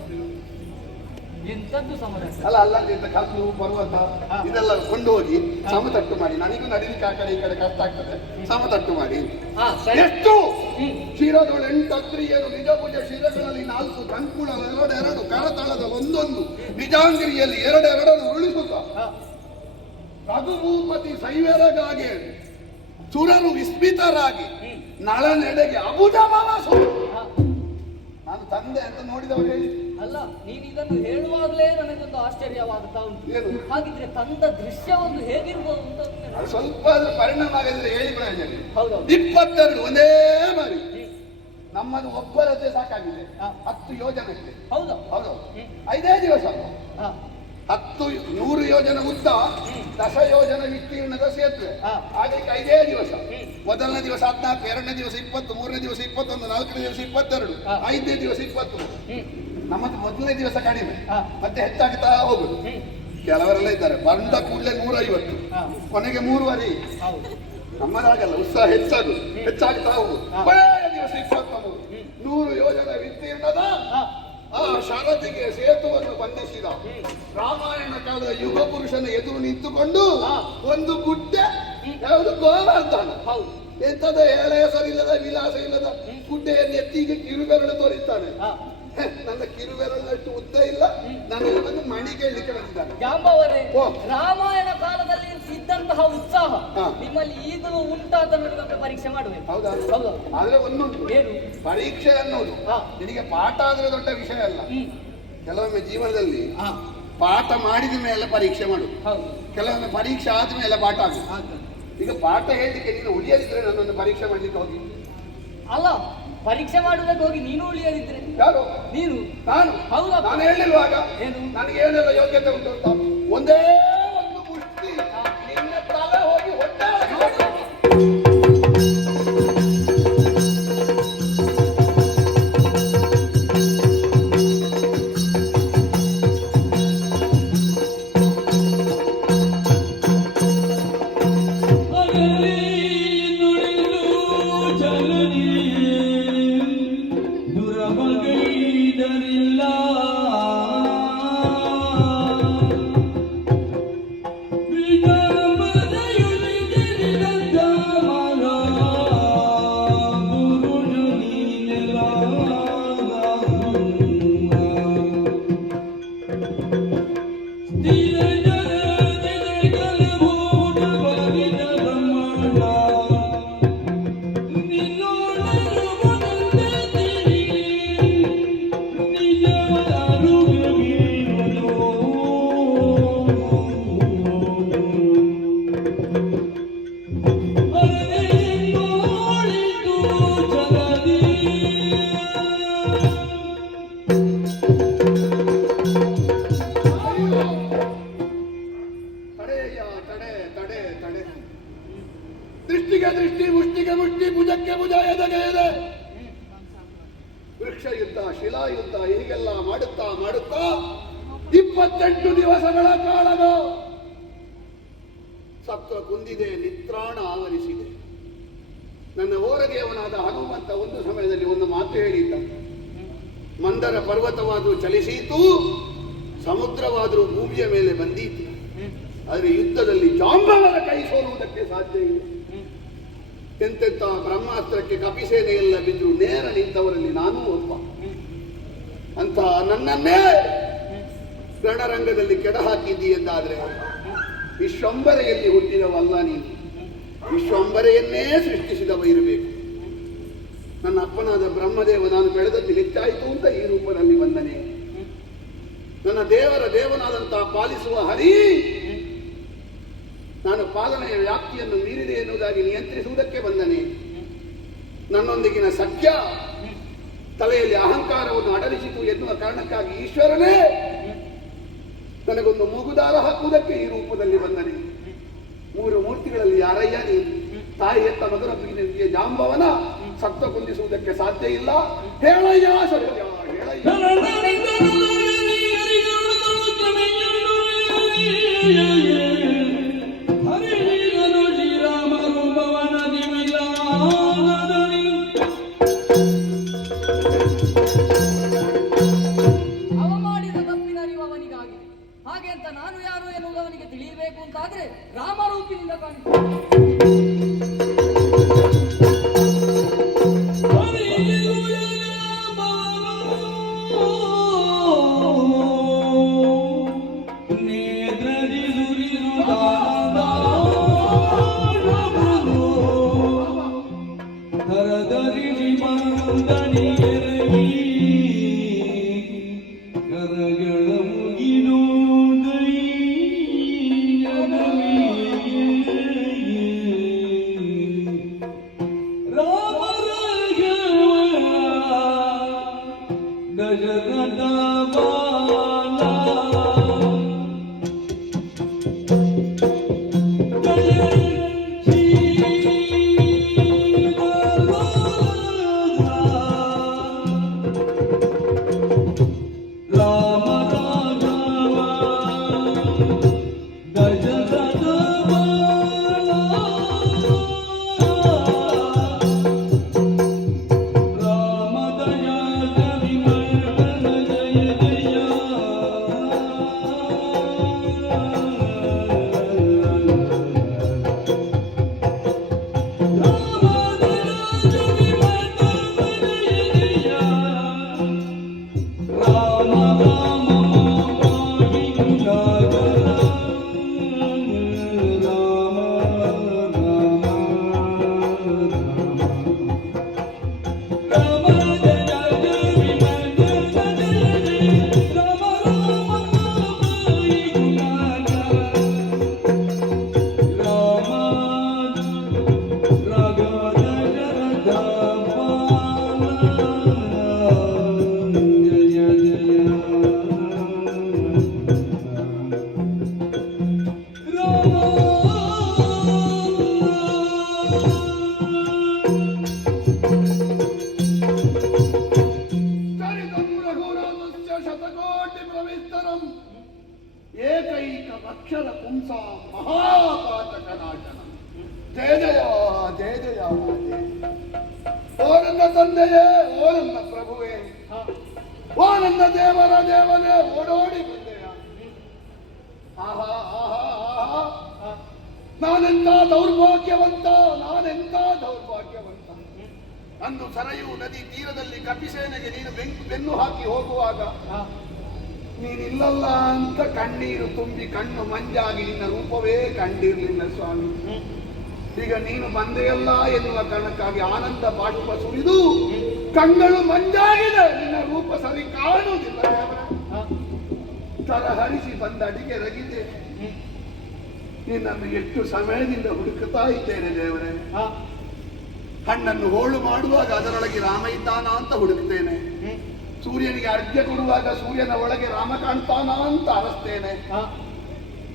ಎಂತದ್ದು ಸಮದಟ್ಟು? ಅಲ್ಲ ಅಲ್ಲಂತ ಕಲ್ಲು ಪರ್ವತ ಇದೆಲ್ಲ ಕೊಂಡು ಹೋಗಿ ಸಮತಟ್ಟು ಮಾಡಿ. ನನಗೂ ನಡೀಲಿಕ್ಕೆ ಆ ಕಡೆ ಈ ಕಡೆ ಕಷ್ಟ ಆಗ್ತದೆ, ಸಮತಟ್ಟು ಮಾಡಿ. ಎಷ್ಟು ಶಿರದೊಳು 8 ಅಗ್ರಿಯರು, ನಿಜಭುಜ ಶಿರಗಳಲ್ಲಿ 4 ಕಂಕುಳ 2 ಕರತಳದ ಒಂದೊಂದು, ನಿಜಾಂಗಿರಿಯಲ್ಲಿ 2 ಉರುಳಿಸುತ್ತ ರಘುಭೂಪತಿ ಸೈವೆರಗಾಗಿ ಸುರರು ವಿಸ್ಮಿತರಾಗಿ ನಳನೆಡೆಗೆ ಅಬುಜಮನಸು. ನಾನು ತಂದೆ ಅಂತ ನೋಡಿದವರು ಹೇಳಿ ಅಲ್ಲ, ನೀನು ಇದನ್ನು ಹೇಳುವಾಗಲೇ ನನಗೊಂದು ಆಶ್ಚರ್ಯವಾಗುತ್ತಾ ಉಂಟು. ಹಾಗಿದ್ರೆ ತಂದ ದೃಶ್ಯವೊಂದು ಹೇಗಿರ್ಬೋದು ಅಂತ ಸ್ವಲ್ಪ ಪರಿಣಾಮ ಆಗಿದ್ರೆ ಹೇಳಿ ಪ್ರಯೋಜನ. 22 ಒಂದೇ ಬಾರಿ. ನಮ್ಮದು ಒಬ್ಬರದ್ದೇ ಸಾಕಾಗಿದೆ 10 ಯೋಜನೆಗೆ. ಹೌದು ಹೌದು, 5 ದಿವಸ. 100 ಯೋಜನೆ ಉದ್ದ, 10 ಯೋಜನೆ ವಿಸ್ತೀರ್ಣದ ಸೇತುವೆ. ಅದಕ್ಕೆ 5 ದಿವಸ. ಮೊದಲನೇ ದಿವಸ 14, 2ನೇ ದಿವಸ 20, 3ನೇ ದಿವಸ 21, 4ನೇ ದಿವಸ 22, 5ನೇ ದಿವಸ 23. ನಮ್ಮದು ಮೊದಲನೇ ದಿವಸ ಕಡಿಮೆ, ಮತ್ತೆ ಹೆಚ್ಚಾಗ್ತಾ ಹೋಗುದು. ಕೆಲವರೆಲ್ಲ ಇದ್ದಾರೆ ಬಂದ ಕೂಡಲೇ 150, ಕೊನೆಗೆ 3 ನಮ್ಮದಾಗಲ್ಲ, ಉತ್ಸಾಹ ಹೆಚ್ಚಾಗ್ತಾ ಹೋಗುದು. ಕೊನೆಯ ದಿವಸ 23. 100 ಯೋಜನೆ ವಿಸ್ತೀರ್ಣದ ಆ ಶರದಿಗೆ ಸೇತುವನ್ನು ಬಂಧಿಸಿದ ರಾಮಾಯಣ ಕಾಲದ ಯುಗ ಪುರುಷನ ಎದುರು ನಿಂತುಕೊಂಡು ಒಂದು ಗುಡ್ಡೆ ಯಾವುದು ಗೋವರ್ಧನ ಹೌದು ಎಂತದ ಹೇಳೆ ಹೆಸರಿಲ್ಲದ ವಿಲಾಸ ಇಲ್ಲದ ಗುಡ್ಡೆಯನ್ನು ಎತ್ತಿಗೆ ಕಿರುಬೆರಳು ತೋರಿಸ್ತಾನೆ. ನನ್ನ ಕಿರುಬೆರಳಿನಷ್ಟು ಉದ್ದ ಇಲ್ಲ, ನನ್ನಲ್ಲಿ ಬಂದು ಮಣಿ ಕೇಳಲಿಕ್ಕೆ ಬಂದಿದ್ದಾನೆ. ಜಾಂಬವರೇ, ರಾಮಾಯಣ ಕಾಲದಲ್ಲಿ ಇದ್ದಂತಹ ಉತ್ಸಾಹ ನಿಮ್ಮಲ್ಲಿ ಈಗಲೂ ಉಂಟಾದ ನಡುವೆ ಪರೀಕ್ಷೆ ಮಾಡಬೇಕು. ಹೌದಾ? ಹೌದು. ಆದ್ರೆ ಒಂದುಂಟು, ಏನು ಪರೀಕ್ಷೆ ಅನ್ನೋದು ನಿನಗೆ ಪಾಠ ಆದ್ರೆ ದೊಡ್ಡ ವಿಷಯ ಅಲ್ಲ. ಕೆಲವೊಮ್ಮೆ ಜೀವನದಲ್ಲಿ ಪಾಠ ಮಾಡಿದ ಮೇಲೆ ಪರೀಕ್ಷೆ ಮಾಡು, ಕೆಲವೊಮ್ಮೆ ಪರೀಕ್ಷೆ ಆದ್ಮೇಲೆ ಪಾಠ ಆಗುದು. ಈಗ ಪಾಠ ಹೇಳಲಿಕ್ಕೆ ನೀನು ಉಳಿಯದಿದ್ರೆ ನನ್ನನ್ನು ಪರೀಕ್ಷೆ ಮಾಡ್ಲಿಕ್ಕೆ ಹೋಗಿ ಅಲ್ಲ, ಪರೀಕ್ಷೆ ಮಾಡುವುದಕ್ಕೆ ಹೋಗಿ ನೀನು ಉಳಿಯದಿದ್ರೆ ಯಾರು? ನೀನು. ನಾನು? ಹೌದಾ? ನಾನು ಹೇಳಿಲ್ವಾಗ ಏನು ನನಗೆ ಏನೆಲ್ಲ ಯೋಗ್ಯತೆ ಉಂಟು ಅಂತ. ಒಂದೇ ಒಂದು ಮುಷ್ಟಿ ನಿನ್ನ ತಲೆ ಹೋಗಿ ಹೊಟ್ಟೆ ದೃಷ್ಟಿಗೆ ದೃಷ್ಟಿ, ಮುಷ್ಟಿಗೆ ಮುಷ್ಟಿ, ಭುಜಕ್ಕೆ ಭುಜ, ಎದೆಗೆ ಎದೆ. ವೃಕ್ಷ ಯುದ್ಧ, ಶಿಲಾ ಯುದ್ಧ ಹೀಗೆಲ್ಲ ಮಾಡುತ್ತಾ ಮಾಡುತ್ತಾ 28 ದಿವಸಗಳ ಕಾಲದ ಸತ್ವ ಕುಂದಿದೆ, ನಿತ್ರಾಣ ಆವರಿಸಿದೆ. ನನ್ನ ಓರದೇವನಾದ ಹನುಮಂತ ಒಂದು ಸಮಯದಲ್ಲಿ ಒಂದು ಮಾತು ಹೇಳಿದ್ದ. ಮಂದರ ಪರ್ವತವಾದರೂ ಚಲಿಸೀತು, ಸಮುದ್ರವಾದರೂ ಭೂಮಿಯ ಮೇಲೆ ಬಂದೀತು, ಆದರೆ ಯುದ್ಧದಲ್ಲಿ ಜಾಂಬವರ ಕೈ ಸೋಲುವುದಕ್ಕೆ ಸಾಧ್ಯ ಇಲ್ಲ. ಎಂತೆಂಥ ಬ್ರಹ್ಮಾಸ್ತ್ರಕ್ಕೆ ಕಪಿಸೇನೆಯೆಲ್ಲ ಬಿದ್ದು ನೇರ ನಿಂತವರಲ್ಲಿ ನಾನೂ ಒಬ್ಬ. ಅಂತ ನನ್ನನ್ನೇ ರಣರಂಗದಲ್ಲಿ ಕೆಡ ಹಾಕಿದ್ದಿ ಎಂದಾದ್ರೆ ವಿಶ್ವಂಬರೆಯಲ್ಲಿ ಹುಟ್ಟಿದವಲ್ಲ ನೀನು, ವಿಶ್ವಂಬರೆಯನ್ನೇ ಸೃಷ್ಟಿಸಿದವ ಇರಬೇಕು. ನನ್ನ ಅಪ್ಪನಾದ ಬ್ರಹ್ಮದೇವ ನಾನು ಬೆಳೆದದ್ದು ಹೆಚ್ಚಾಯಿತು ಅಂತ ಈ ರೂಪದಲ್ಲಿ ಬಂದನೆ. ನನ್ನ ದೇವರ ದೇವನಾದಂತಹ ಪಾಲಿಸುವ ಹರಿ ನಾನು ಪಾಲನೆಯ ವ್ಯಾಪ್ತಿಯನ್ನು ಮೀರಿದೆ ಎನ್ನುವುದಾಗಿ ನಿಯಂತ್ರಿಸುವುದಕ್ಕೆ ಬಂದನೆ. ನನ್ನೊಂದಿಗಿನ ಸಖ್ಯ ತಲೆಯಲ್ಲಿ ಅಹಂಕಾರವನ್ನು ಅಡಲಿಸಿತು ಎನ್ನುವ ಕಾರಣಕ್ಕಾಗಿ ಈಶ್ವರನೇ ನನಗೊಂದು ಮೂಗುದಾರ ಹಾಕುವುದಕ್ಕೆ ಈ ರೂಪದಲ್ಲಿ ಬಂದನೆ. 3 ಮೂರ್ತಿಗಳಲ್ಲಿ ಯಾರಯ್ಯ ನೀನು? ತಾಯಿ ಎತ್ತ ಮಧುರ ಪ್ರೀತಿಯ ಜಾಂಬವನ ಸತ್ವ ಕುಂದಿಸುವುದಕ್ಕೆ ಸಾಧ್ಯ ಇಲ್ಲ. ಹೇಳಯ್ಯ ಸತ್ಯ, ಅವ ಮಾಡಿದ ತಪ್ಪಿನ ಅರಿವು ಅವನಿಗಾಗಿದೆ. ಹಾಗೆ ಅಂತ ನಾನು ಯಾರು ಎನ್ನುವುದು ಅವನಿಗೆ ತಿಳಿಯಬೇಕು ಅಂತಾದ್ರೆ ರಾಮರೂಪಿನಿಂದ ಜಯ ಜಯ ಜಯ ಜಯ ಜಯ. ಓ ನನ್ನ ತಂದೆಯೇ, ಓ ನನ್ನ ಪ್ರಭುವೇ, ಓ ನನ್ನ ದೇವರ ದೇವನೇ, ಓಡೋಡಿ ಬಂದೆಯ. ಆಹಾ ಆಹಾ ಆಹಾ, ನಾನೆಂತ ದೌರ್ಭಾಗ್ಯವಂತ, ನಾನೆಂತ ದೌರ್ಭಾಗ್ಯವಂತ. ಅಂದು ಸರಯೂ ನದಿ ತೀರದಲ್ಲಿ ಕಪಿಸೇನೆಗೆ ನೀನು ಬೆನ್ನು ಹಾಕಿ ಹೋಗುವಾಗ ನೀನಿಲ್ಲಲ್ಲ ಅಂತ ಕಣ್ಣೀರು ತುಂಬಿ ಕಣ್ಣು ಮಂಜಾಗಿ ನಿನ್ನ ರೂಪವೇ ಕಂಡಿರ್ಲಿಲ್ಲ ಸ್ವಾಮಿ. ಈಗ ನೀನು ಬಂದೆಯಲ್ಲ ಎನ್ನುವ ಕಾರಣಕ್ಕಾಗಿ ಆನಂದ ಬಾಷ್ಪ ಸುರಿದು ಕಣ್ಣಳು ಮಂಜಾಗಿದೆ, ನಿನ್ನ ರೂಪ ಸರಿ ಕಾಣುವುದಿಲ್ಲ ದೇವರ. ತರಹರಿಸಿ ಬಂದ ಅಡಿಗೆ ರಗಿದೆ, ನಿನ್ನನ್ನು ಎಷ್ಟು ಸಮಯದಿಂದ ಹುಡುಕುತ್ತಾ ಇದ್ದೇನೆ ದೇವರೇ. ಹಣ್ಣನ್ನು ಹೋಳು ಮಾಡುವಾಗ ಅದರೊಳಗೆ ರಾಮ ಇದ್ದಾನ ಅಂತ ಹುಡುಕ್ತೇನೆ. ಸೂರ್ಯನಿಗೆ ಅರ್ಘ್ಯ ಕೊಡುವಾಗ ಸೂರ್ಯನ ಒಳಗೆ ರಾಮ ಕಾಣ್ತಾನ ಅಂತ ಅರಸ್ತೇನೆ.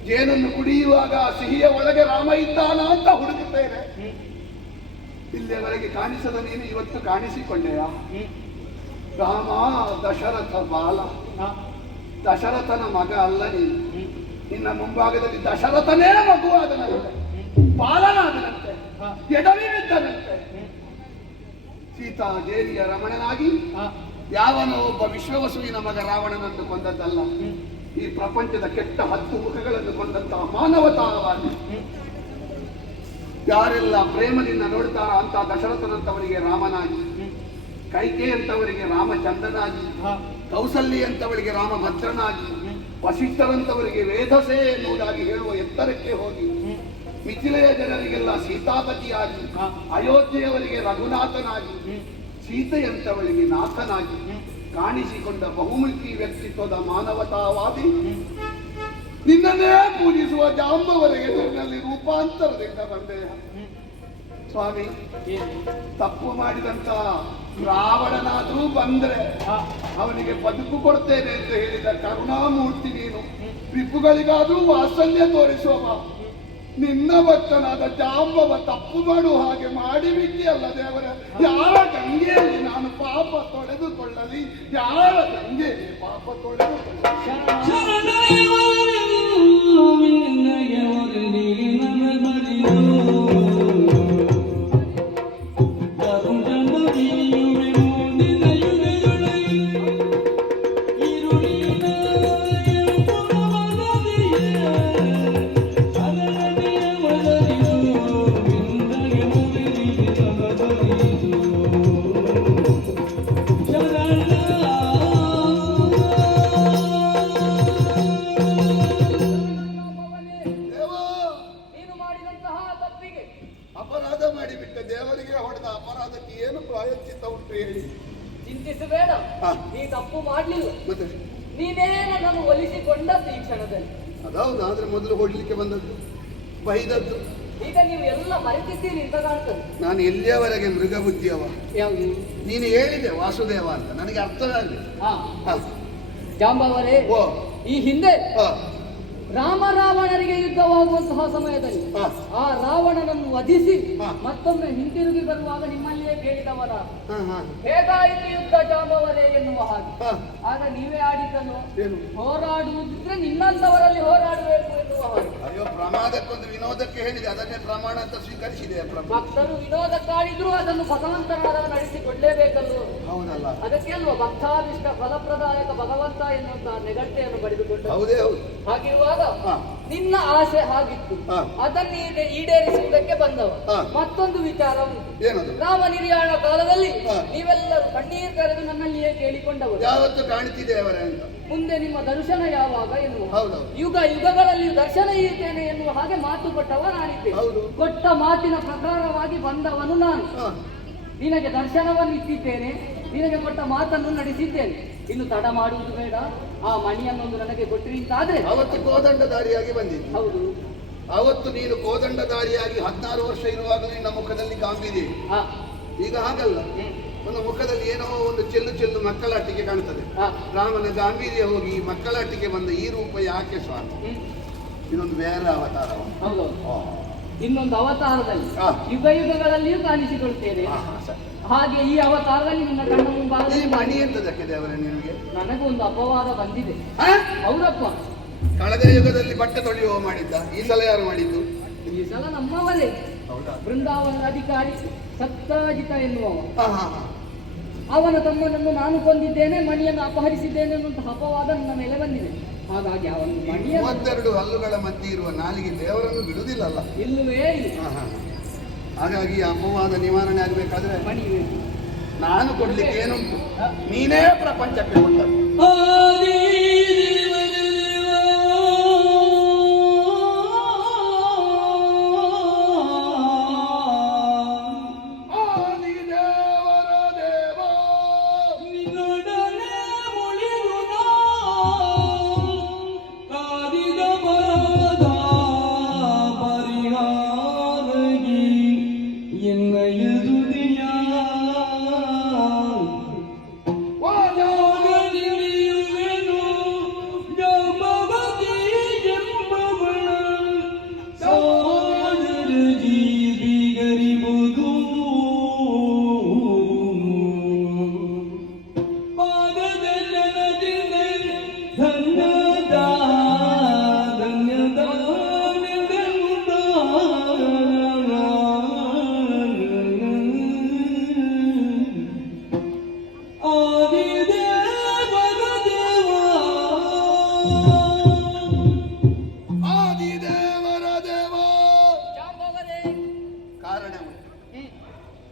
ಜೇನನ್ನು ಕುಡಿಯುವಾಗ ಸಿಹಿಯ ಒಳಗೆ ರಾಮ ಇದ್ದಾನ ಅಂತ ಹುಡುಕುತ್ತೇನೆ. ಇಲ್ಲಿಯವರೆಗೆ ಕಾಣಿಸದ ನೀನು ಇವತ್ತು ಕಾಣಿಸಿಕೊಂಡೆಯ. ರಾಮ ದಶರಥ ಬಾಲ, ದಶರಥನ ಮಗ ಅಲ್ಲ ನೀನು. ನಿನ್ನ ಮುಂಭಾಗದಲ್ಲಿ ದಶರಥನೇ ಮಗುವಾದನಂತೆ, ಬಾಲನಾದನಂತೆ, ಎಡವಿ ಬಿದ್ದನಂತೆ. ಸೀತಾ ದೇವಿಯ ರಮಣನಾಗಿ ಯಾವನೋ ಒಬ್ಬ ವಿಶ್ವವಸುವಿನ ಮಗ ರಾವಣನನ್ನು ಕೊಂದದ್ದಲ್ಲ, ಈ ಪ್ರಪಂಚದ ಕೆಟ್ಟ 10 ಮುಖಗಳನ್ನು ಕೊಂದಂತಹ ಮಾನವತಾವಾದಿ. ಯಾರೆಲ್ಲ ಪ್ರೇಮದಿಂದ ನೋಡ್ತಾರ ಅಂತ ದಶರಥನಂತವರಿಗೆ ರಾಮನಾಗಿ, ಕೈಕೆ ಅಂತವರಿಗೆ ರಾಮಚಂದ್ರನಾಗಿ, ಕೌಸಲ್ಯ ಅಂತವರಿಗೆ ರಾಮಭದ್ರನಾಗಿ, ವಸಿಷ್ಠರಂತವರಿಗೆ ವೇದಸೆ ಎನ್ನುವುದಾಗಿ ಹೇಳುವ ಎತ್ತರಕ್ಕೆ ಹೋಗಿ ಮಿಥಿಲೆಯ ಜನರಿಗೆಲ್ಲ ಸೀತಾಪತಿಯಾಗಿ, ಅಯೋಧ್ಯೆಯವರಿಗೆ ರಘುನಾಥನಾಗಿ, ಸೀತೆಯಂತವಳಿಗೆ ನಾಥನಾಗಿ ಕಾಣಿಸಿಕೊಂಡ ಬಹುಮುಖಿ ವ್ಯಕ್ತಿತ್ವದ ಮಾನವತಾವಾದಿ ನಿನ್ನನ್ನೇ ಪೂಜಿಸುವ ಜಾಂಬವರೆಗೆ ನಿನ್ನಲ್ಲಿ ರೂಪಾಂತರದಿಂದ ಬಂದೆಯ. ಸ್ವಾಮಿ, ತಪ್ಪು ಮಾಡಿದಂತ ರಾವಣನಾದ್ರೂ ಬಂದ್ರೆ ಅವನಿಗೆ ಬದುಕು ಕೊಡ್ತೇನೆ ಅಂತ ಹೇಳಿದ ಕರುಣಾಮೂರ್ತಿ ನೀನು. ರಿಪುಗಳಿಗಾದ್ರೂ ವಾತ್ಸಲ್ಯ ತೋರಿಸುವ ನಿನ್ನ ಭಕ್ತನಾದ ಜಾಂಬವ ತಪ್ಪು ಮಾಡುವ ಹಾಗೆ ಮಾಡಿಬಿಟ್ಟಿಯಲ್ಲ ದೇವರ. ಯಾರ ಗಂಗೆಯಲ್ಲಿ ನಾನು ಪಾಪ ತೊಳೆದುಕೊಳ್ಳಲಿ, ಯಾರ ಗಂಗೆಯಲ್ಲಿ ಪಾಪ ತೊಳೆದುಕೊಳ್ಳಲಿ. ಅಪರಾಧ ಮಾಡಿಬಿಟ್ಟ, ದೇವರಿಗೆ ಹೊಡೆದ ಅಪರಾಧಕ್ಕೆ ಏನು ಪ್ರಾಯಶ್ಚಿತ್ತ ಉಂಟು ಹೇಳಿ? ಚಿಂತಿಸಬೇಡ, ನೀ ತಪ್ಪು ಮಾಡ್ಲಿಲ್ಲ, ಮತ್ತೆ ನೀನೇ ನನ್ನನ್ನು ಒಲಿಸಿಕೊಂಡದ್ದು ಈ ಕ್ಷಣದಲ್ಲಿ. ಅದೌದು, ಆದ್ರೆ ಮೊದಲು ಹೊಡ್ಲಿಕ್ಕೆ ಬಂದದ್ದು, ಬೈದದ್ದು. ಈಗ ನೀವು ಎಲ್ಲ ಮರೆತಿದ್ದೀರಿ ಅಂತ ಕಾಣ್ತದೆ. ನಾನು ಎಲ್ಲಿಯವರೆಗೆ ಮೃಗ ಬುದ್ಧಿಯವ? ಯಾವುದು? ನೀನು ಹೇಳಿದೆ ವಾಸುದೇವ ಅಂತ, ನನಗೆ ಅರ್ಥವಾಗಲಿಲ್ಲ. ಜಾಂಬವರೇ, ಈ ಹಿಂದೆ ರಾಮ ರಾವಣರಿಗೆ ಯುದ್ಧವಾಗುವಂತಹ ಸಮಯದಲ್ಲಿ ಆ ರಾವಣನನ್ನು ವಧಿಸಿ ಮತ್ತೊಮ್ಮೆ ಹಿಂತಿರುಗಿ ಬರುವಾಗ ನಿಮ್ಮಲ್ಲಿಯೇ ಕೇಳಿದವರ ಹೇಗಾಯಿತು ಯುದ್ಧ ಜಾಂಬವರೇ ಎನ್ನುವ ಹಾಗೆ. ಆಗ ನೀವೇ ಆಡಿದ್ದನು, ಹೋರಾಡುವುದಿದ್ರೆ ನಿನ್ನಂತವರಲ್ಲಿ ಹೋರಾಡಬೇಕು ಎನ್ನುವ ಹಾಗೆ. ಅಯ್ಯೋ, ಪ್ರಮಾದಕ್ಕೊಂದು ವಿನೋದಕ್ಕೆ ಹೇಳಿದೆ, ಅದನ್ನೇ ಪ್ರಮಾಣ ಅಂತ ಸ್ವೀಕರಿಸಿದೆ. ಭಕ್ತರು ವಿನೋದಕ್ಕಾಡಿದ್ರು ಅದನ್ನು ಭಗವಂತನಾದ ನಡೆಸಿಕೊಳ್ಳಲೇಬೇಕಲ್ವ? ಹೌದಲ್ಲ, ಅದಕ್ಕೆ ಅಲ್ವ ಭಕ್ತಾದಿಷ್ಟ ಫಲಪ್ರದಾಯಕ ಭಗವಂತ ಎನ್ನುವಂತಹ ನೆಗಟ್ಟೆಯನ್ನು ಪಡೆದುಕೊಂಡು. ಹೌದೇ ಹೌದು. ಹಾಗಿರುವಾಗ ನಿನ್ನ ಆಸೆ ಹಾಗಿತ್ತು, ಅದನ್ನು ಈಡೇರಿಸುವುದಕ್ಕೆ ಬಂದವ. ಮತ್ತೊಂದು ವಿಚಾರ ಉಂಟು. ರಾಮ ನಿರ್ಯಾಣ ಕಾಲದಲ್ಲಿ ನೀವೆಲ್ಲರೂ ಕಣ್ಣೀರು ಕರೆದು ನನ್ನಲ್ಲಿಯೇ ಕೇಳಿಕೊಂಡವರು. ಯಾವತ್ತು ಕಾಣ್ತಿದೆ ಅವರ ಅಂತ ಮುಂದೆ ನಿಮ್ಮ ದರ್ಶನ ಯಾವಾಗ ಎನ್ನುವ, ಯುಗ ಯುಗಗಳಲ್ಲಿ ದರ್ಶನ ಇರ್ತೇನೆ ಎನ್ನುವ ಹಾಗೆ ಮಾತು ಕೊಟ್ಟವ ನಾನಿದ್ದೆ. ಕೊಟ್ಟ ಮಾತಿನ ಪ್ರಕಾರವಾಗಿ ಬಂದವನು ನಾನು. ನಿನಗೆ ದರ್ಶನವನ್ನು ಇಟ್ಟಿದ್ದೇನೆ, ನಿನಗೆ ಕೊಟ್ಟ ಮಾತನ್ನು ನಡೆಸಿದ್ದೇನೆ. ಇನ್ನು ತಡ ಮಾಡುವುದು ಬೇಡ. ಆ ಮಣಿಯನ್ನೊಂದು ನನಗೆ ಕೊಟ್ಟಿರಿ ಅಂತಾದ್ರೆ. ಅವತ್ತು ಕೋದಂಡಧಾರಿಯಾಗಿ ಬಂದಿದ್ದೆ. ಹೌದು, ಅವತ್ತು ನೀನು ಕೋದಂಡಧಾರಿಯಾಗಿ 16 ವರ್ಷ ಇರುವಾಗ ನಿನ್ನ ಮುಖದಲ್ಲಿ ಗಾಂಭೀರ್ಯ. ಈಗ ಹಾಗಲ್ಲ, ಒಂದು ಮುಖದಲ್ಲಿ ಏನೋ ಒಂದು ಚೆಲ್ಲು ಚೆಲ್ಲು ಮಕ್ಕಳಾಟಿಕೆ ಕಾಣ್ತದೆ. ರಾಮನ ಗಾಂಭೀರ್ಯ ಹೋಗಿ ಮಕ್ಕಳಾಟಿಕೆ ಬಂದ ಈ ರೂಪ ಯಾಕೆ ಸ್ವಾಮಿ? ಇದೊಂದು ಬೇರೆ ಅವತಾರ. ಹೌದು, ಇನ್ನೊಂದು ಅವತಾರದಲ್ಲಿ ಯುಗ ಯುಗಗಳಲ್ಲಿಯೂ ಕಾಣಿಸಿಕೊಳ್ತೇನೆ. ಹಾಗೆ ಈ ಅವತಾರದಲ್ಲಿ ನಿನ್ನ ಕಣ್ಣ ಮುಂಭಾಗದಲ್ಲಿ ಮಣಿ ಎಂತದಕ್ಕೆ ದೇವರೇ ನಿನಗೆ? ನನಗೂ ಒಂದು ಅಪವಾದ ಬಂದಿದೆ. ಹೌದಪ್ಪ, ಕಳೆದ ಯುಗದಲ್ಲಿ ಬಟ್ಟೆ ತೊಳೆಯುವ ಮಾಡಿದ್ದ, ಈ ಸಲ ಯಾರು ಮಾಡಿದ್ದು? ಈ ಸಲ ನಮ್ಮವರೇ. ಹೌದಾ? ಬೃಂದಾವನದ ಅಧಿಕಾರಿ ಸತ್ರಾಜಿತ ಎನ್ನುವವ. ಹಾ ಹಾ ಹಾ. ಅವನ ತಮ್ಮನನ್ನು ನಾನು ಕೊಂದಿದ್ದೇನೆ, ಮಣಿಯನ್ನು ಅಪಹರಿಸಿದ್ದೇನೆ ಅನ್ನುವಂತಹ ಅಪವಾದ ನನ್ನ ಮೇಲೆ ಬಂದಿದೆ. ಹಾಗಾಗಿ ಅವನು ಮಣಿಯ 32 ಹಲ್ಲುಗಳ ಮಧ್ಯೆ ಇರುವ ನಾಲಿಗೆ ದೇವರನ್ನು ಬಿಡುವುದಿಲ್ಲಲ್ಲ. ಇಲ್ಲವೇ ಇಲ್ಲ. ಹಾ ಹಾ. ಹಾಗಾಗಿ ಈ ಅಪವಾದ ನಿವಾರಣೆ ಆಗಬೇಕಾದ್ರೆ ಮಣಿ ನಾನು ಕೊಡ್ಲಿಕ್ಕೆ ಏನುಂಟು, ನೀನೇ ಪ್ರಪಂಚಕ್ಕೆ ಕೊಟ್ಟದ್ದು.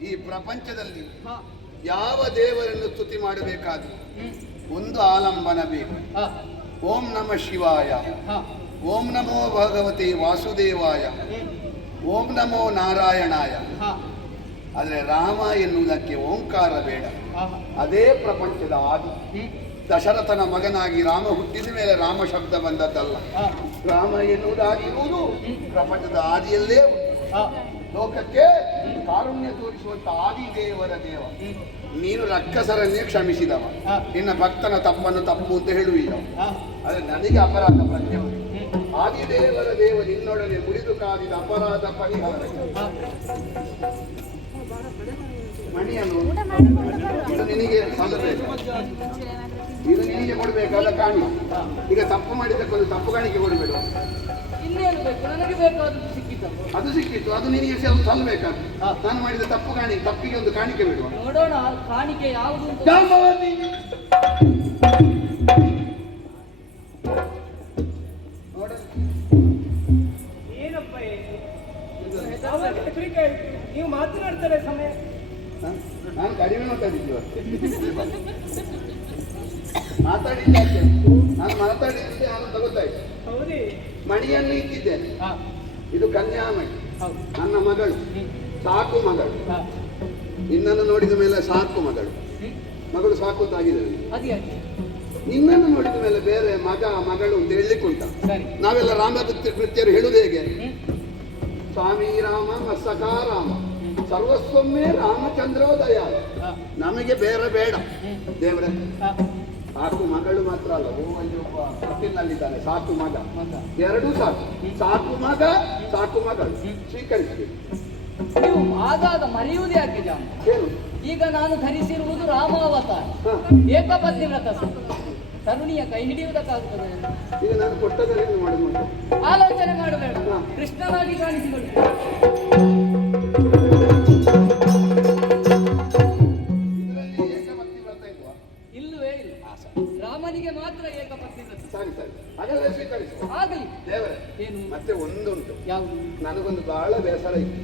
ಈ ಪ್ರಪಂಚದಲ್ಲಿ ಯಾವ ದೇವರನ್ನು ಸ್ತುತಿ ಮಾಡಬೇಕಾದ್ರೂ ಒಂದು ಆಲಂಬನ ಬೇಕು. ಓಂ ನಮ ಶಿವಾಯ, ಓಂ ನಮೋ ಭಗವತೆ ವಾಸುದೇವಾಯ, ಓಂ ನಮೋ ನಾರಾಯಣಾಯ. ಆದರೆ ರಾಮ ಎನ್ನುವುದಕ್ಕೆ ಓಂಕಾರ ಬೇಡ. ಅದೇ ಪ್ರಪಂಚದ ಆದಿ. ದಶರಥನ ಮಗನಾಗಿ ರಾಮ ಹುಟ್ಟಿದ ಮೇಲೆ ರಾಮ ಶಬ್ದ ಬಂದದ್ದಲ್ಲ. ರಾಮ ಎನ್ನುವುದಾಗಿರುವುದು ಪ್ರಪಂಚದ ಆದಿಯಲ್ಲೇ ಲೋಕಕ್ಕೆ ಕಾರುಣ್ಯ ತೋರಿಸುವಂತ ಆದಿದೇವರ ದೇವ. ನೀನು ರಕ್ಕಸರನ್ನೇ ಕ್ಷಮಿಸಿದವ, ನಿನ್ನ ಭಕ್ತನ ತಪ್ಪನ್ನು ತಪ್ಪು ಅಂತ ಹೇಳುವಿಲ್ಲ. ಆದರೆ ನನಗೆ ಅಪರಾಧ ಪ್ರಜ್ಞೆ. ಆದಿದೇವರ ದೇವ ನಿನ್ನೊಡನೆ ಮುರಿದು ಕಾದಿದ ಅಪರಾಧ ಪರಿಹಾರ. ಮಣಿಯನ್ನು ಇದು ನಿನಗೆ ಸಲ್ಲಬೇಕು, ಇದು ನಿನಗೆ ಕೊಡಬೇಕಾದ ಕಾಣಿ. ಈಗ ತಪ್ಪು ಮಾಡಿದ್ದಕ್ಕೊಂದು ತಪ್ಪು ಕಾಣಿಕೆ ಕೊಡಬೇಡ. ಇನ್ನೇನು ಬೇಕು, ನನಗೆ ಬೇಕಾದದ್ದು ಸಿಕ್ಕಿತು. ಅದು ಸಿಕ್ಕಿತ್ತು, ಅದು ನಿನಗೆ ಸಲ್ಲಬೇಕಾದ್ದು. ನಾನು ಮಾಡಿದ ತಪ್ಪು ತಪ್ಪಿಗೆ ಒಂದು ಕಾಣಿಕೆ ಬಿಡುವ. ನೋಡೋಣ ಕಾಣಿಕೆ ಯಾವುದು. ಏನಪ್ಪ ನೀವು ಮಾತನಾಡ್ತಾರೆ ಸಮಯ. ನಾನು ಕಡಿಮೆ ಮಾತಾಡಿದ್ದೆ ಮಾತಾಡಿದ್ದೆ ನಾನು ಮಾತಾಡಿದ್ದೆ ನಾನು ತಗೋತಾಯಿದ್ದೆ. ಹೌದೇ? ಮಣಿಯನ್ನು ಇಟ್ಟಿದ್ದೇನೆ. ಇದು ಕನ್ಯಾಮಣಿ, ನನ್ನ ಮಗಳು, ಸಾಕು ಮಗಳು. ನಿನ್ನನ್ನು ನೋಡಿದ ಮೇಲೆ ಸಾಕು ಮಗಳು ಸಾಕು ಅಂತಾಗಿದೆ. ನಿನ್ನನ್ನು ನೋಡಿದ ಮೇಲೆ ಬೇರೆ ಮಗಳು ಅಂತ ಹೇಳಲಿಕ್ಕುಂಟ. ನಾವೆಲ್ಲ ರಾಮಕೃತ್ಯರು ಹೇಳುವುದು ಹೇಗೆ? ಸ್ವಾಮಿ ರಾಮ ಮತ್ಸಖಾ ರಾಮ ಸರ್ವಸ್ವಮ್ಮೆ ರಾಮಚಂದ್ರೋದಯ. ನಮಗೆ ಬೇರೆ ಬೇಡ ದೇವರೇ. ಸಾಕು ಮಗಳು ಮಾತ್ರ ಅಲ್ಲ, ಅಲ್ಲಿ ಒಬ್ಬ ಹೊಟ್ಟಿನಲ್ಲಿದ್ದಾನೆ ಸಾಕು ಮಗ, ಎರಡೂ ಸಾಕು. ಸಾಕು ಮಗ ಸಾಕು ಮಗಳು ಸ್ವೀಕರಿಸಬೇಕು. ನೀವು ಆಗಾಗ ಮರೆಯುವುದು ಯಾಕೆ ಜಾಮ? ಏನು? ಈಗ ನಾನು ಧರಿಸಿರುವುದು ರಾಮಾವತಾರ, ಏಕಪತ್ನಿ ವ್ರತ. ತರುಣಿಯ ಕೈ ಹಿಡಿಯುವುದಕ್ಕಾಗುತ್ತದೆ? ಈಗ ನಾನು ಕೊಟ್ಟದನ್ನು ಮಾಡುವುದು. ಆಲೋಚನೆ ಮಾಡಬೇಡ, ಕೃಷ್ಣನಾಗಿ ಕಾಣಿಸಿಕೊಳ್ಳಿ. ಇಲ್ಲವೇ ಇಲ್ಲ, ರಾಮನಿಗೆ ಮಾತ್ರ ಏಕಪತ್ನಿ ವ್ರತ. ಸರಿ ಸರಿ, ಹಾಗೆಲ್ಲ ಸ್ವೀಕರಿಸುವ. ಆಗಲಿ ದೇವರೇ. ಏನು? ಮತ್ತೆ ಒಂದುಂಟು, ಯಾವುದು? ನನಗೊಂದು ಬಹಳ ಬೇಸರ ಇತ್ತು.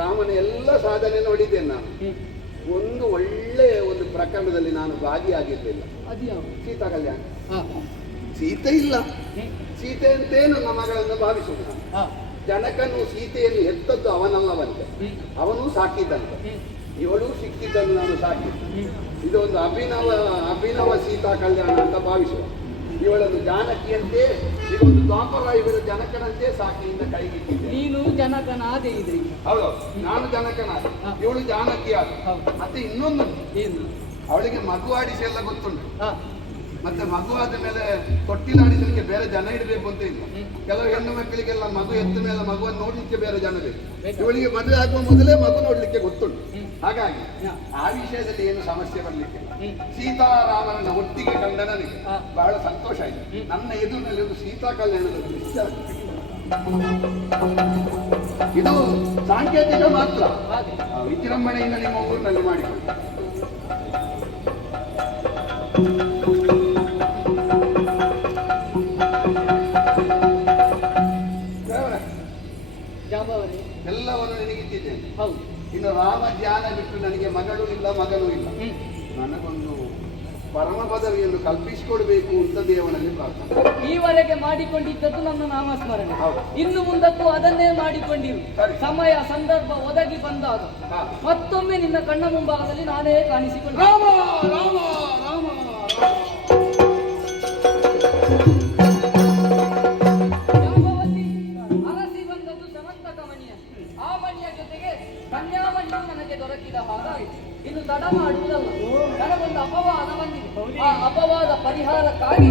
ರಾಮನ ಎಲ್ಲ ಸಾಧನೆ ನೋಡಿದ್ದೇನೆ ನಾನು. ಒಂದು ಒಳ್ಳೆಯ ಒಂದು ಪ್ರಕರಣದಲ್ಲಿ ನಾನು ಭಾಗಿಯಾಗಿರ್ಲಿಲ್ಲ. ಅದು ಯಾವುದು? ಸೀತಾ ಕಲ್ಯಾಣ. ಸೀತೆ ಇಲ್ಲ, ಸೀತೆ ಅಂತೇ ನನ್ನ ಮಗಳನ್ನು ಭಾವಿಸುವುದು. ಜನಕನು ಸೀತೆಯನ್ನು ಹೆತ್ತದ್ದು ಅವನಲ್ಲವಂತೆ, ಅವನು ಸಾಕಿದ್ದಂತೆ. ಇವಳು ಸಿಕ್ಕಿದ್ದನ್ನು ನಾನು ಸಾಕಿದ್ದೆ. ಇದೊಂದು ಅಭಿನವ ಸೀತಾ ಕಲ್ಯಾಣ ಅಂತ ಭಾವಿಸುವ. ಇವಳನ್ನು ಜಾನಕಿಯಂತೆ, ಇದೊಂದು ದ್ವಾಪರ ಇವರ ಜನಕನಂತೆ ಸಾಕಿಯಿಂದ ಕೈಗಿಟ್ಟಿದ್ದೆ. ನೀನು ಜನಕನಾದೆ ಇದ್ರಿ. ಹೌದು, ನಾನು ಜನಕನಾದ, ಇವಳು ಜಾನಕಿ ಆದ. ಮತ್ತೆ ಇನ್ನೊಂದು, ಏನು? ಅವಳಿಗೆ ಮಗು ಆಡಿಸಿ ಎಲ್ಲ ಗೊತ್ತುಂಟು. ಮತ್ತೆ ಮಗು ಆದ ಮೇಲೆ ತೊಟ್ಟಿಲಾಡಿಸಲಿಕ್ಕೆ ಬೇರೆ ಜನ ಇಡಬೇಕು ಅಂತ ಇಲ್ಲ. ಕೆಲವು ಹೆಣ್ಣು ಮಕ್ಕಳಿಗೆಲ್ಲ ಮಗು ಎತ್ತ ಮೇಲೆ ಮಗುವನ್ನು ನೋಡ್ಲಿಕ್ಕೆ ಬೇರೆ ಜನ ಬೇಕು. ಇವಳಿಗೆ ಮದುವೆ ಆಗುವ ಮೊದಲೇ ಮಗು ನೋಡ್ಲಿಕ್ಕೆ ಗೊತ್ತುಂಟು. ಹಾಗಾಗಿ ಆ ವಿಷಯದಲ್ಲಿ ಏನು ಸಮಸ್ಯೆ ಬರ್ಲಿಕ್ಕಿಲ್ಲ. ಸೀತಾರಾಮನ ಒಟ್ಟಿಗೆ ಕಂಡ ನನಗೆ ಬಹಳ ಸಂತೋಷ ಆಯಿತು. ನನ್ನ ಎದುರಿನಲ್ಲಿ ಒಂದು ಸೀತಾ ಕಲ್ಯಾಣದ ದೃಶ್ಯ ಇದು ಸಾಂಕೇತಿಕ ಮಾತ್ರ. ಹಾಗೆ ವಿಜೃಂಭಣೆಯಿಂದ ನಿಮ್ಮ ಊರಿನಲ್ಲಿ ಮಾಡಿಕೊಳ್ಳಿ. ಜಾಂಬವರೇ, ಎಲ್ಲವನ್ನು ನಿನಗಿಟ್ಟಿದ್ದೇನೆ. ಹೌದು. ಇನ್ನು ರಾಮ ಧ್ಯಾನ ಬಿಟ್ಟು ನನಗೆ ಮಗಳು ಇಲ್ಲ, ಮಗನೂ ಇಲ್ಲ. ನನಗೊಂದು ಪರಮ ಪದವಿಯನ್ನು ಕಲ್ಪಿಸಿಕೊಡ್ಬೇಕು ಅಂತ ದೇವನಲ್ಲಿ ಪ್ರಾರ್ಥನೆ. ಈವರೆಗೆ ಮಾಡಿಕೊಂಡಿದ್ದದ್ದು ನನ್ನ ನಾಮಸ್ಮರಣೆ. ಹೌದು. ಇನ್ನು ಮುಂದಕ್ಕೂ ಅದನ್ನೇ ಮಾಡಿಕೊಂಡಿರು. ಸರಿ. ಸಮಯ ಸಂದರ್ಭ ಒದಗಿ ಬಂದಾಗ ಹಾ. ಮತ್ತೊಮ್ಮೆ ನಿನ್ನ ಕಣ್ಣ ಮುಂಭಾಗದಲ್ಲಿ ನಾನೇ ಕಾಣಿಸಿಕೊಂಡು ರಾಮ ರಾಮ ರಾಮ ಜಾಂಬವತಿ ಅರಸಿ ಬಂದದ್ದು ಸಮಂತಕ ಮಣಿಯ. ಆ ಮಣಿಯ ಜೊತೆಗೆ ಕನ್ಯಾಮಣಿಯು ನನಗೆ ದೊರಕಿದ ಹಾಗಾಯಿತು. ಇನ್ನು ತಡ ಮಾಡುವುದಲ್ಲ. ನನಗೊಂದು ಅಪವಾದ ಬಂದಿದೆ. ಆ ಅಪವಾದ ಪರಿಹಾರಕ್ಕಾಗಿ